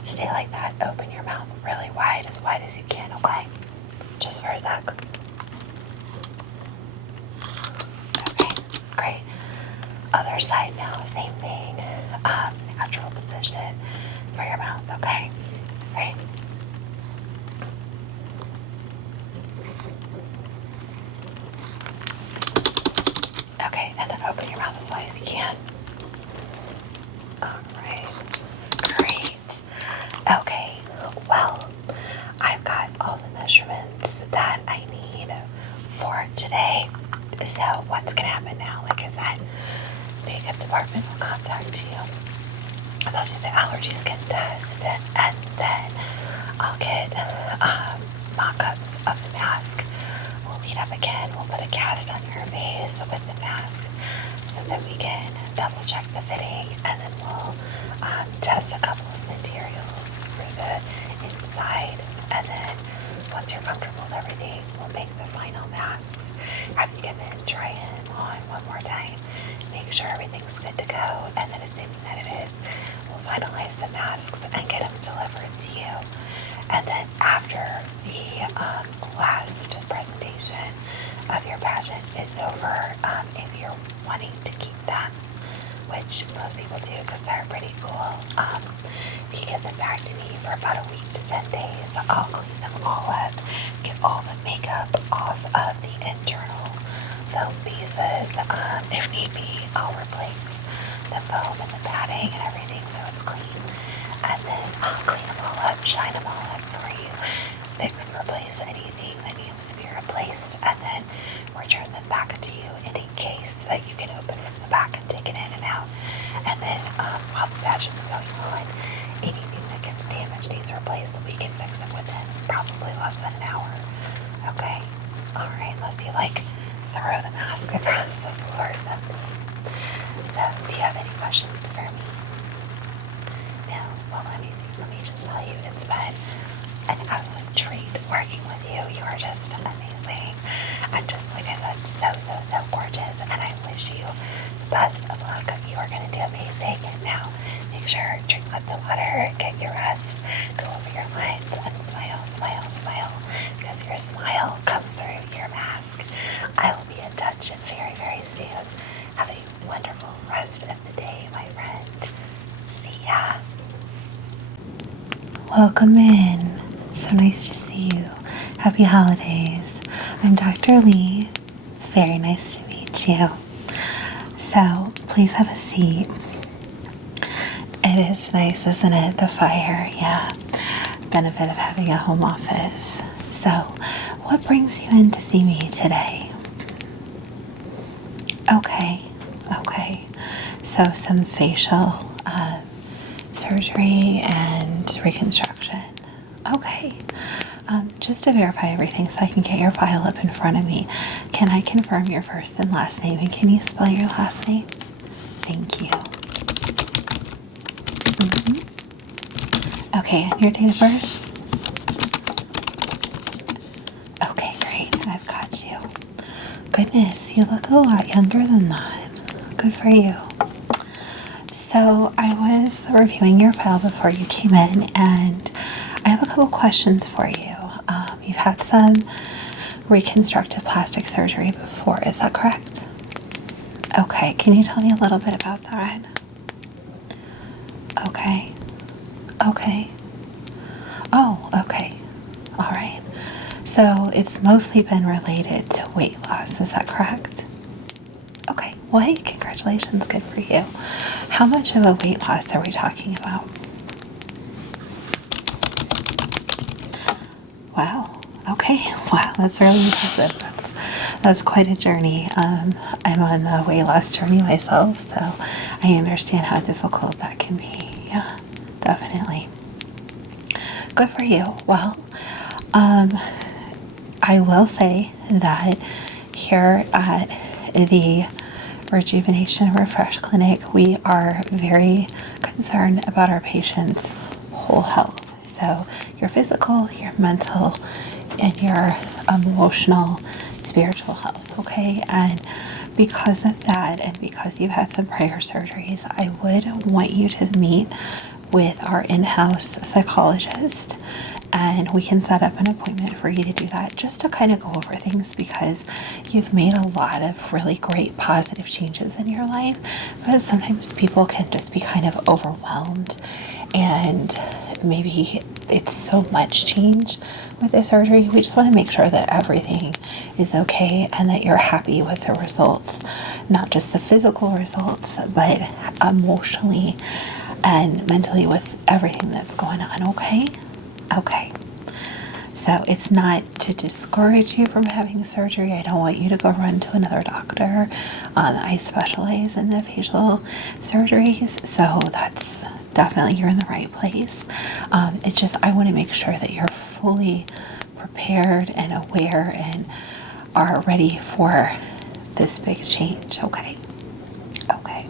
Stay like that. Open your mouth really wide as you can, okay? Just for a sec. Okay, great. Other side now, same thing. Natural position for your mouth, okay? Great. Okay, and then open your mouth as wide as you can. Alright, great. Okay, well, I've got all the measurements that I need for today. So what's gonna happen now? Like I said, makeup department will contact you. They'll do the allergy skin test, and then I'll get mock-ups of the mask. We'll meet up again. We'll put a cast on your face with the mask so that we can double check the fitting, and then we'll test a couple of materials for the inside, and then once you're comfortable with everything, we'll make the final masks. Have you come in, try it on one more time, make sure everything's good to go, and then assuming that it is, we'll finalize the masks and get them delivered to you. And then after the last presentation of your pageant is over, if you're wanting to keep them, which most people do because they're pretty cool, if you get them back to me for about a week to 10 days, I'll clean them all up, get all the makeup off of the internal foam pieces. If need be, I'll replace the foam and the padding and everything so it's clean. And then I'll clean them all up, shine them all up for you, fix, replace anything that needs to be replaced, and then return them back to you in a case that you can open from the back and take it in and out. And then while the pageant's going on, anything that gets damaged needs replaced, we can fix it within probably less than an hour. Okay? Alright, unless you like throw the mask across the floor. So, do you have any questions for me? No? Well, let me just tell you, it's been an absolute treat working with you. You are just amazing. And just like I said, so gorgeous. And I wish you the best of luck. You are going to do amazing. Now, make sure, drink lots of water, get your rest, go over your lines, and smile, smile, smile. Because your smile comes through your mask. I will be in touch very, very soon. Have a wonderful rest of the day, my friend. See ya. Welcome in. So nice to see you. Happy holidays. I'm Dr. Lee. It's very nice to meet you. So please have a seat. It is nice, isn't it? The fire, yeah. Benefit of having a home office. So what brings you in to see me today? Okay. So some facial surgery and reconstruction. Okay. Just to verify everything so I can get your file up in front of me, can I confirm your first and last name, and can you spell your last name? Thank you. Okay, and your date of birth? Okay, great. I've got you. Goodness, you look a lot younger than that. Good for you. So I was reviewing your file before you came in, and I have a couple questions for you. You've had some reconstructive plastic surgery before, is that correct? Okay, can you tell me a little bit about that? Okay. Oh, okay. All right. So it's mostly been related to weight loss, is that correct? Okay, well, hey, congratulations, good for you. How much of a weight loss are we talking about? Wow, okay, wow, that's really impressive. That's quite a journey. I'm on the weight loss journey myself, so I understand how difficult that can be. Yeah, definitely. Good for you. Well, I will say that here at the Rejuvenation and Refresh Clinic, we are very concerned about our patients' whole health. So your physical, your mental, and your emotional, spiritual health, okay? And because of that, and because you've had some prior surgeries, I would want you to meet with our in-house psychologist, and we can set up an appointment for you to do that, just to kind of go over things, because you've made a lot of really great positive changes in your life, but sometimes people can just be kind of overwhelmed, and maybe it's so much change with the surgery. We just want to make sure that everything is okay and that you're happy with the results, not just the physical results, but emotionally and mentally with everything that's going on, okay? Okay. So it's not to discourage you from having surgery. I don't want you to go run to another doctor. I specialize in the facial surgeries, so that's definitely, you're in the right place. It's just, I want to make sure that you're fully prepared and aware and are ready for this big change, okay? Okay.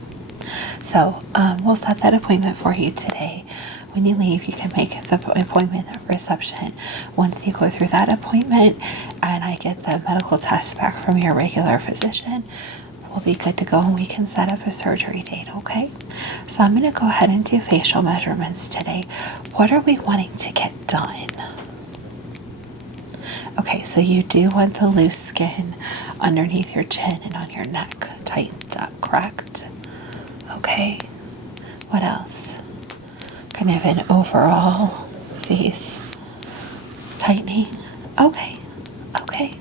So we'll set that appointment for you today. When you leave, you can make the appointment at reception. Once you go through that appointment and I get the medical tests back from your regular physician, we'll be good to go and we can set up a surgery date, okay? So I'm going to go ahead and do facial measurements today. What are we wanting to get done? Okay, so you do want the loose skin underneath your chin and on your neck tightened up, correct? Okay. What else? Kind of an overall face tightening. Okay. Okay.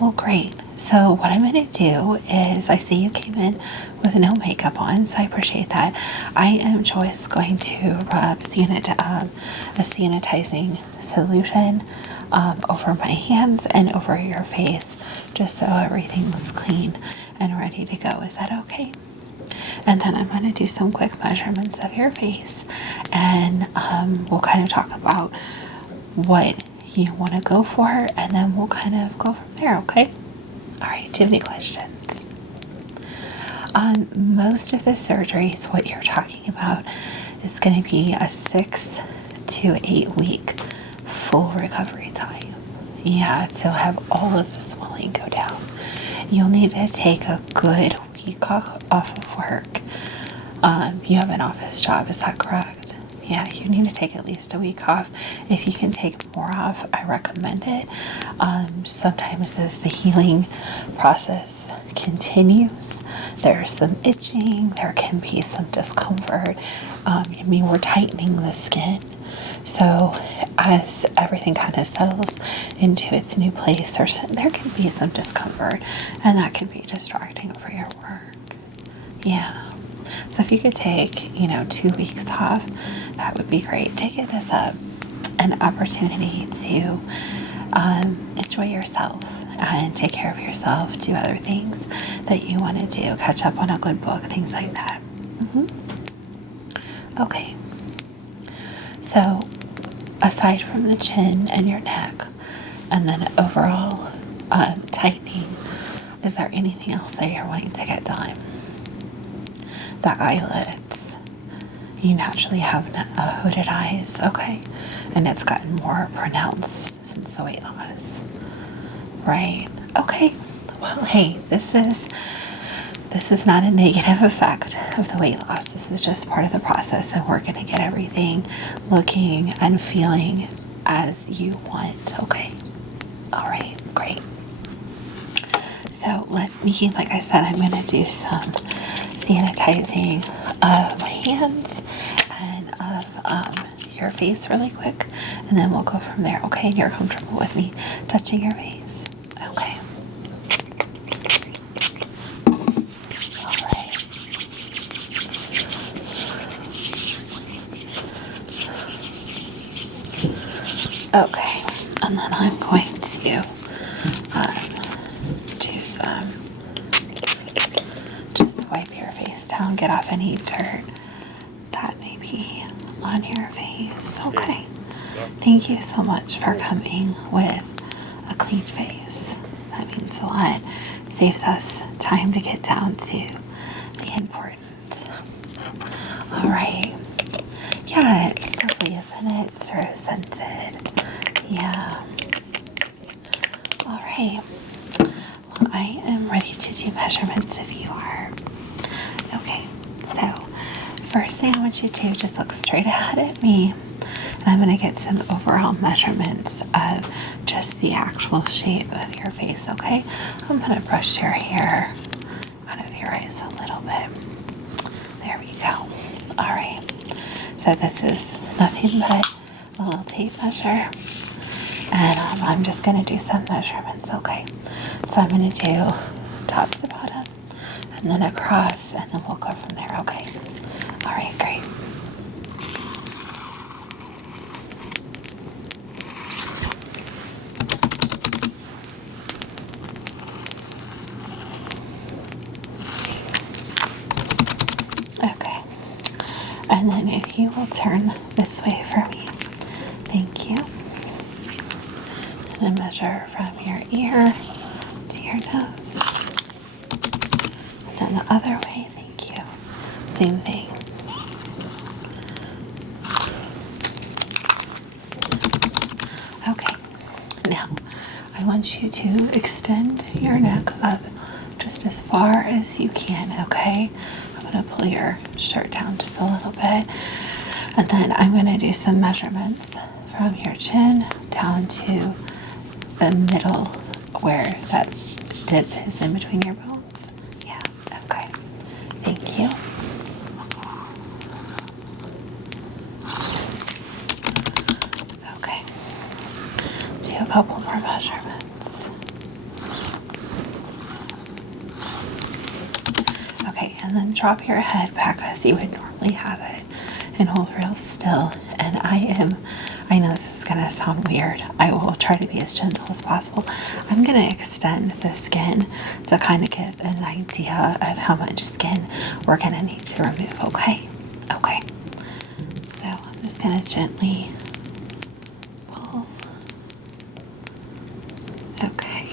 Well, great. So what I'm going to do is, I see you came in with no makeup on, so I appreciate that. I am just going to rub a sanitizing solution over my hands and over your face, just so everything's clean and ready to go. Is that okay? And then I'm going to do some quick measurements of your face, and we'll kind of talk about what you want to go for, and then we'll kind of go from there, okay? All right, do you have any questions? On most of the surgeries, what you're talking about is going to be a 6 to 8 week full recovery time. Yeah, to have all of the swelling go down. You'll need to take a good week off of work. You have an office job, is that correct? Yeah, you need to take at least a week off. If you can take more off, I recommend it. Sometimes as the healing process continues, there's some itching, there can be some discomfort. We're tightening the skin. So as everything kind of settles into its new place, there can be some discomfort, and that can be distracting for your work. Yeah. So if you could take, 2 weeks off, that would be great. Take it as an opportunity to enjoy yourself and take care of yourself, do other things that you want to do, catch up on a good book, things like that. Okay. So aside from the chin and your neck, and then overall tightening, is there anything else that you're wanting to get done? The eyelids. You naturally have hooded eyes, okay? And it's gotten more pronounced since the weight loss. Right. Okay. Well, hey, this is not a negative effect of the weight loss. This is just part of the process, and we're going to get everything looking and feeling as you want, okay? All right, great. So like I said, I'm going to do some sanitizing of my hands and of your face really quick, and then we'll go from there, okay? And you're comfortable with me touching your face? Okay. All right. Okay, and then I'm going to do some, just wipe your face down, get off any dirt that may be on your face. Okay. Thank you so much for coming with a clean face. That means a lot. Saves us time to get down to the important. All right. Yeah, it's lovely, isn't it? It's rose scented. Yeah. All right. Well, I am ready to do measurements if you are. Okay. So, first thing I want you to do, just look straight ahead at me. And I'm going to get some overall measurements of just the actual shape of your face, okay? I'm going to brush your hair out of your eyes a little bit. There we go. All right. So this is nothing but a little tape measure. And I'm just going to do some measurements, okay? So I'm going to do top to bottom and then across, and then we'll go from there, okay? All right, great. Okay. And then if you will turn this way for me. Thank you. And then measure from your ear to your nose. And then the other way. Thank you. Same thing. Okay. Now, I want you to extend your neck up just as far as you can, okay? I'm going to pull your shirt down just a little bit. And then I'm going to do some measurements from your chin down to the middle where that dip is in between your bones. Yeah, okay. Thank you. Okay. Do a couple more measurements. Okay, and then drop your head back as you would normally have it and hold real still. And I know this is gonna sound weird. I will try to be as gentle as possible. I'm gonna extend the skin to kind of get an idea of how much skin we're gonna need to remove, okay? Okay. So I'm just gonna gently pull. Okay.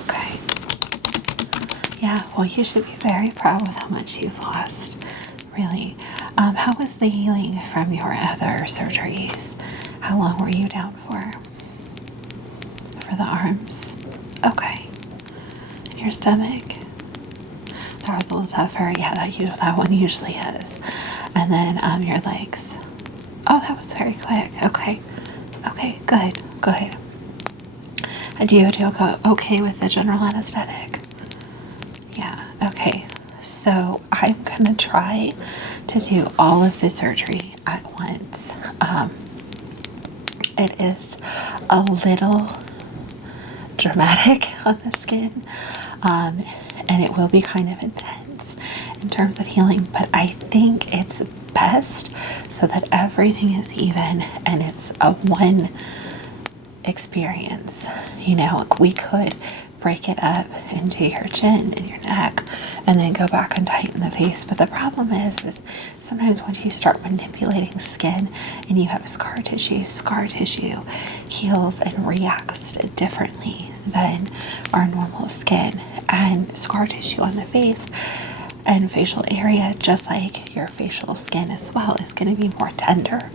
Okay. Yeah, well, you should be very proud with how much you've lost. Really. How was the healing from your other surgeries? How long were you down for? For the arms? Okay. And your stomach? That was a little tougher. Yeah, that one usually is. And then your legs. Oh, that was very quick. Okay. Okay, good. Good. And do you go okay with the general anesthetic? Yeah, okay. So I'm going to try to do all of the surgery at once. It is a little dramatic on the skin, and it will be kind of intense in terms of healing, but I think it's best so that everything is even and it's a one experience. You know, like we could break it up into your chin and your neck and then go back and tighten the face. But the problem is sometimes when you start manipulating skin and you have scar tissue heals and reacts differently than our normal skin. And scar tissue on the face and facial area, just like your facial skin as well, is going to be more tender.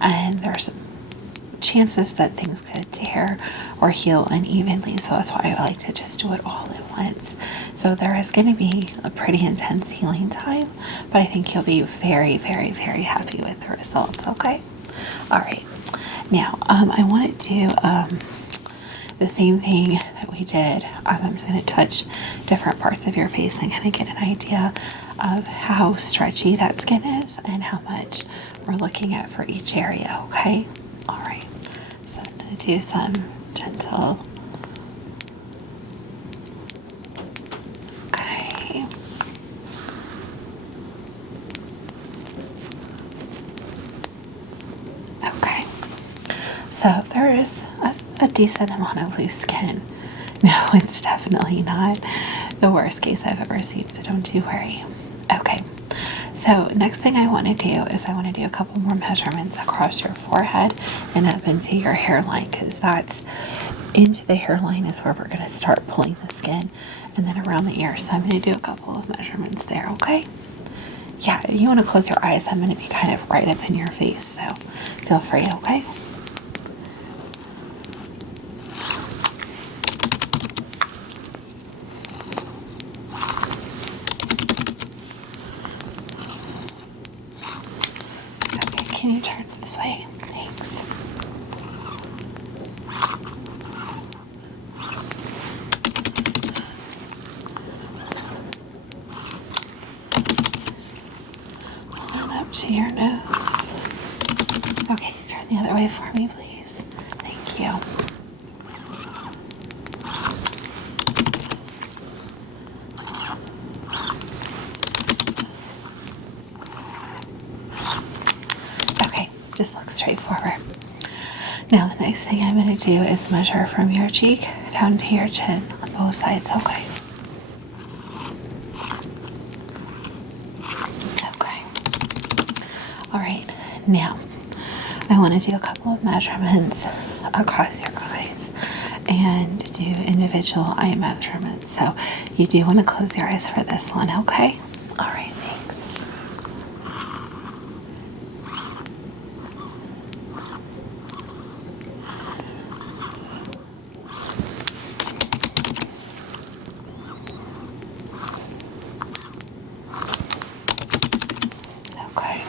And there's chances that things could tear or heal unevenly, so that's why I like to just do it all at once. So there is going to be a pretty intense healing time, but I think you'll be very, very, very happy with the results, okay? All right. Now, I want to do the same thing that we we did, I'm going to touch different parts of your face and kind of get an idea of how stretchy that skin is and how much we're looking at for each area, okay? All right, so I'm going to do some gentle, okay. Okay, so there is a decent amount of loose skin. No, it's definitely not the worst case I've ever seen, so don't you worry. Okay, so next thing I want to do is I want to do a couple more measurements across your forehead and up into your hairline, because that's into the hairline is where we're going to start pulling the skin, and then around the ear. So I'm going to do a couple of measurements there, okay? Yeah, if you want to close your eyes, I'm going to be kind of right up in your face, so feel free, okay? Okay, can you turn this way? Thanks. Hold up to your nose. Okay, turn the other way for me, please. Thank you. Okay, just look straight forward. Now the next thing I'm going to do is measure from your cheek down to your chin on both sides, okay? Okay. All right, now I want to do a couple of measurements across your eyes and do individual eye measurements. So you do want to close your eyes for this one, okay? All right, thanks. Okay.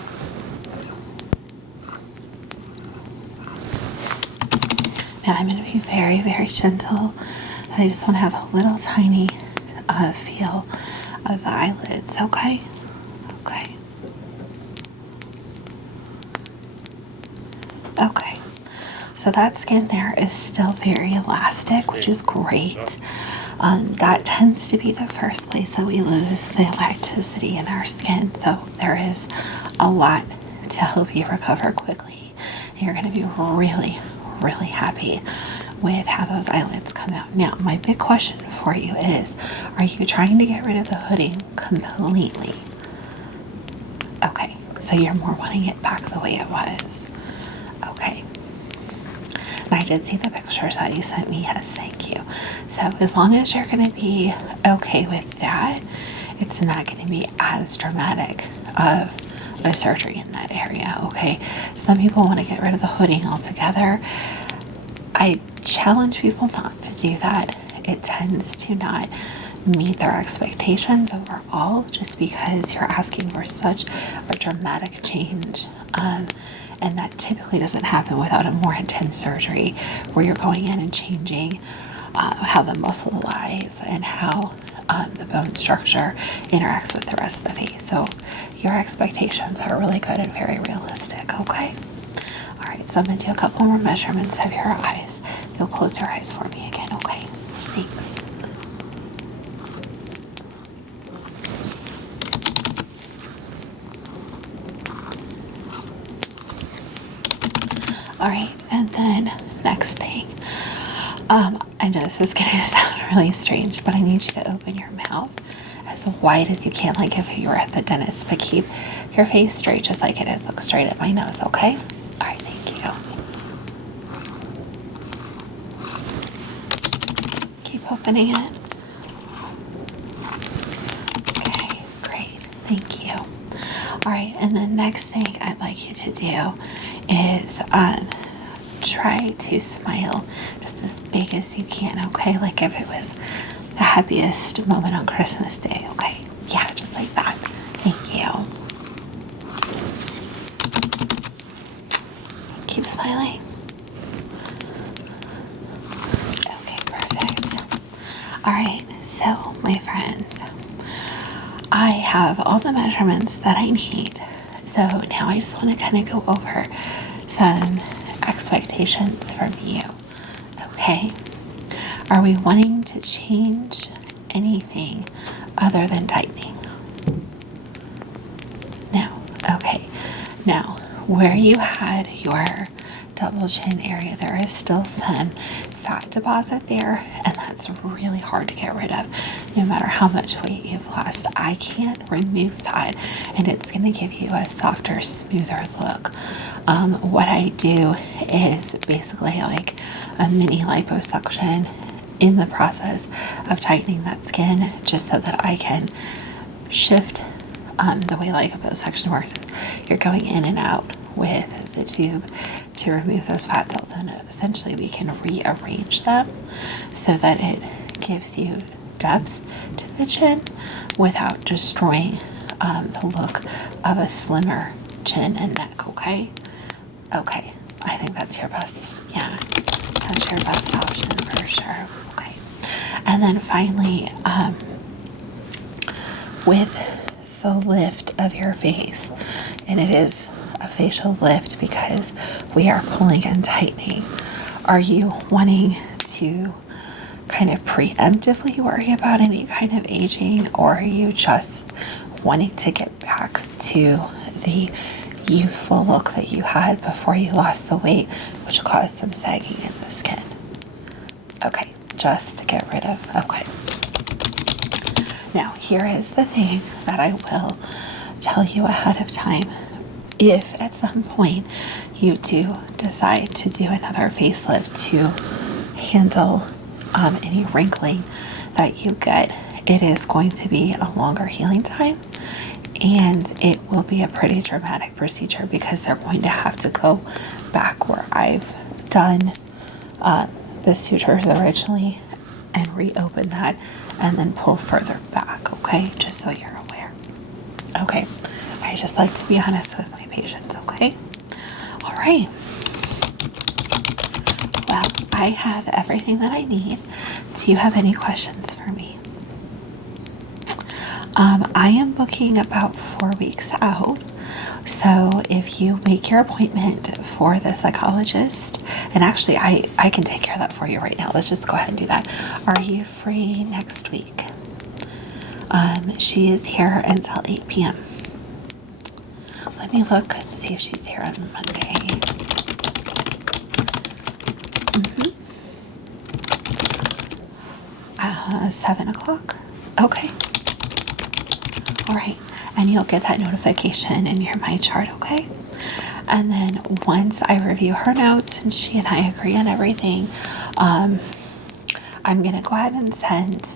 Now I'm going to be very, very gentle, but I just want to have a little tiny feel of the eyelids, okay? Okay. Okay. So that skin there is still very elastic, which is great. That tends to be the first place that we lose the elasticity in our skin. So there is a lot to help you recover quickly. And you're going to be really, really happy with how those eyelids come out. Now, my big question for you is, are you trying to get rid of the hooding completely? Okay, so you're more wanting it back the way it was. Okay. And I did see the pictures that you sent me. Yes, thank you. So as long as you're going to be okay with that, it's not going to be as dramatic of a surgery in that area, okay? Some people want to get rid of the hooding altogether. I challenge people not to do that. It tends to not meet their expectations overall, just because you're asking for such a dramatic change. And that typically doesn't happen without a more intense surgery where you're going in and changing how the muscle lies and how the bone structure interacts with the rest of the face. So your expectations are really good and very realistic, okay? All right, so I'm going to do a couple more measurements of your eyes. You'll close your eyes for me again, okay? Thanks. All right, and then next thing, I know this is going to sound really strange, but I need you to open your mouth as wide as you can, like if you were at the dentist, but keep your face straight just like it is. Look straight at my nose, okay? All right, thank you. Keep opening it. Okay, great, thank you. All right, and the next thing I'd like you to do is try to smile just as big as you can, okay? Like if it was the happiest moment on Christmas Day, okay? Yeah, just like that. Thank you. Keep smiling. Okay, perfect. All right, so my friends, I have all the measurements that I need. So now I just want to kind of go over some expectations from you. Okay, are we wanting to change anything other than tightening? No. Okay. Now, where you had your double chin area, there is still some fat deposit there, and that's really hard to get rid of no matter how much weight you've lost. I can't remove that, and it's going to give you a softer, smoother look. What I do is basically like a mini liposuction in the process of tightening that skin, just so that I can shift. The way liposuction works is you're going in and out with the tube to remove those fat cells, and essentially we can rearrange them so that it gives you depth to the chin without destroying the look of a slimmer chin and neck. Okay, I think that's your best. Yeah, that's your best option for sure. Okay, and then finally, with the lift of your face, and it is a facial lift because we are pulling and tightening. Are you wanting to kind of preemptively worry about any kind of aging, or are you just wanting to get back to the youthful look that you had before you lost the weight, which caused some sagging in the skin? Okay, just to get rid of. Okay. Now, here is the thing that I will tell you ahead of time. If at some point you do decide to do another facelift to handle any wrinkling that you get, it is going to be a longer healing time, and it will be a pretty dramatic procedure because they're going to have to go back where I've done the sutures originally and reopen that and then pull further back. Okay, just so you're aware. Okay, I just like to be honest with my patients. Okay, all right. Well, I have everything that I need. Do you have any questions for me? I am booking about 4 weeks out. So if you make your appointment for the psychologist, and actually I can take care of that for you right now. Let's just go ahead and do that. Are you free next week? She is here until 8 p.m. Let me look and see if she's here on Monday. 7 o'clock. Okay. All right. And you'll get that notification in your My Chart, okay? And then once I review her notes and she and I agree on everything, I'm going to go ahead and send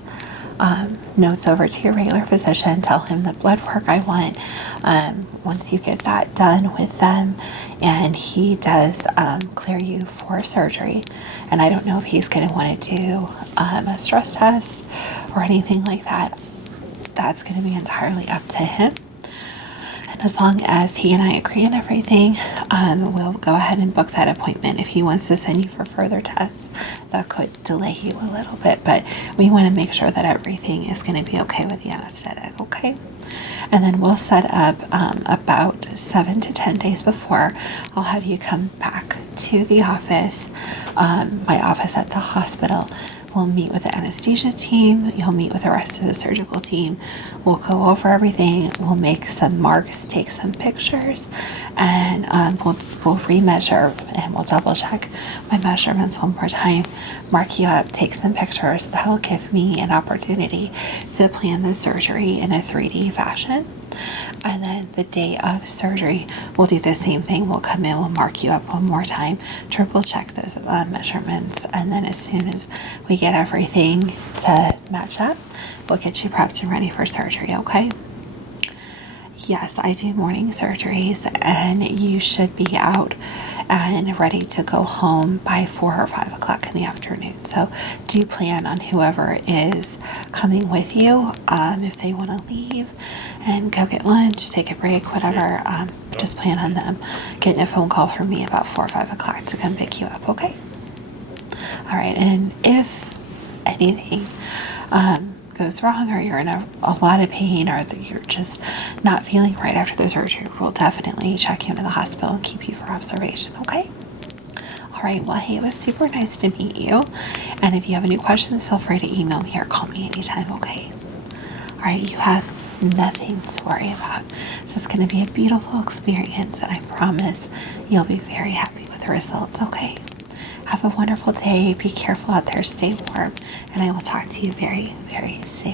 notes over to your regular physician, tell him the blood work I want. Once you get that done with them and he does clear you for surgery, and I don't know if he's going to want to do a stress test or anything like that. That's going to be entirely up to him. And as long as he and I agree on everything, we'll go ahead and book that appointment. If he wants to send you for further tests, that could delay you a little bit, but we want to make sure that everything is going to be okay with the anesthetic, okay? And then we'll set up about 7 to 10 days before. I'll have you come back to the office, my office at the hospital. We'll meet with the anesthesia team. You'll meet with the rest of the surgical team. We'll go over everything. We'll make some marks, take some pictures, and we'll remeasure and we'll double check my measurements one more time, mark you up, take some pictures. That'll give me an opportunity to plan the surgery in a 3D fashion. And then the day of surgery, we'll do the same thing. We'll come in, we'll mark you up one more time, triple check those measurements, and then as soon as we get everything to match up, we'll get you prepped and ready for surgery, okay? Yes, I do morning surgeries, and you should be out and ready to go home by 4 or 5 o'clock in the afternoon. So do plan on whoever is coming with you, if they want to leave and go get lunch, take a break, whatever, just plan on them getting a phone call from me about 4 or 5 o'clock to come pick you up, okay? All right, and if anything goes wrong, or you're in a lot of pain, or that you're just not feeling right after the surgery, we'll definitely check you into the hospital and keep you for observation, okay? All right, well, hey, it was super nice to meet you. And if you have any questions, feel free to email me or call me anytime, okay? All right, you have nothing to worry about. This is going to be a beautiful experience, and I promise you'll be very happy with the results, okay? Have a wonderful day. Be careful out there. Stay warm. And I will talk to you very, very soon.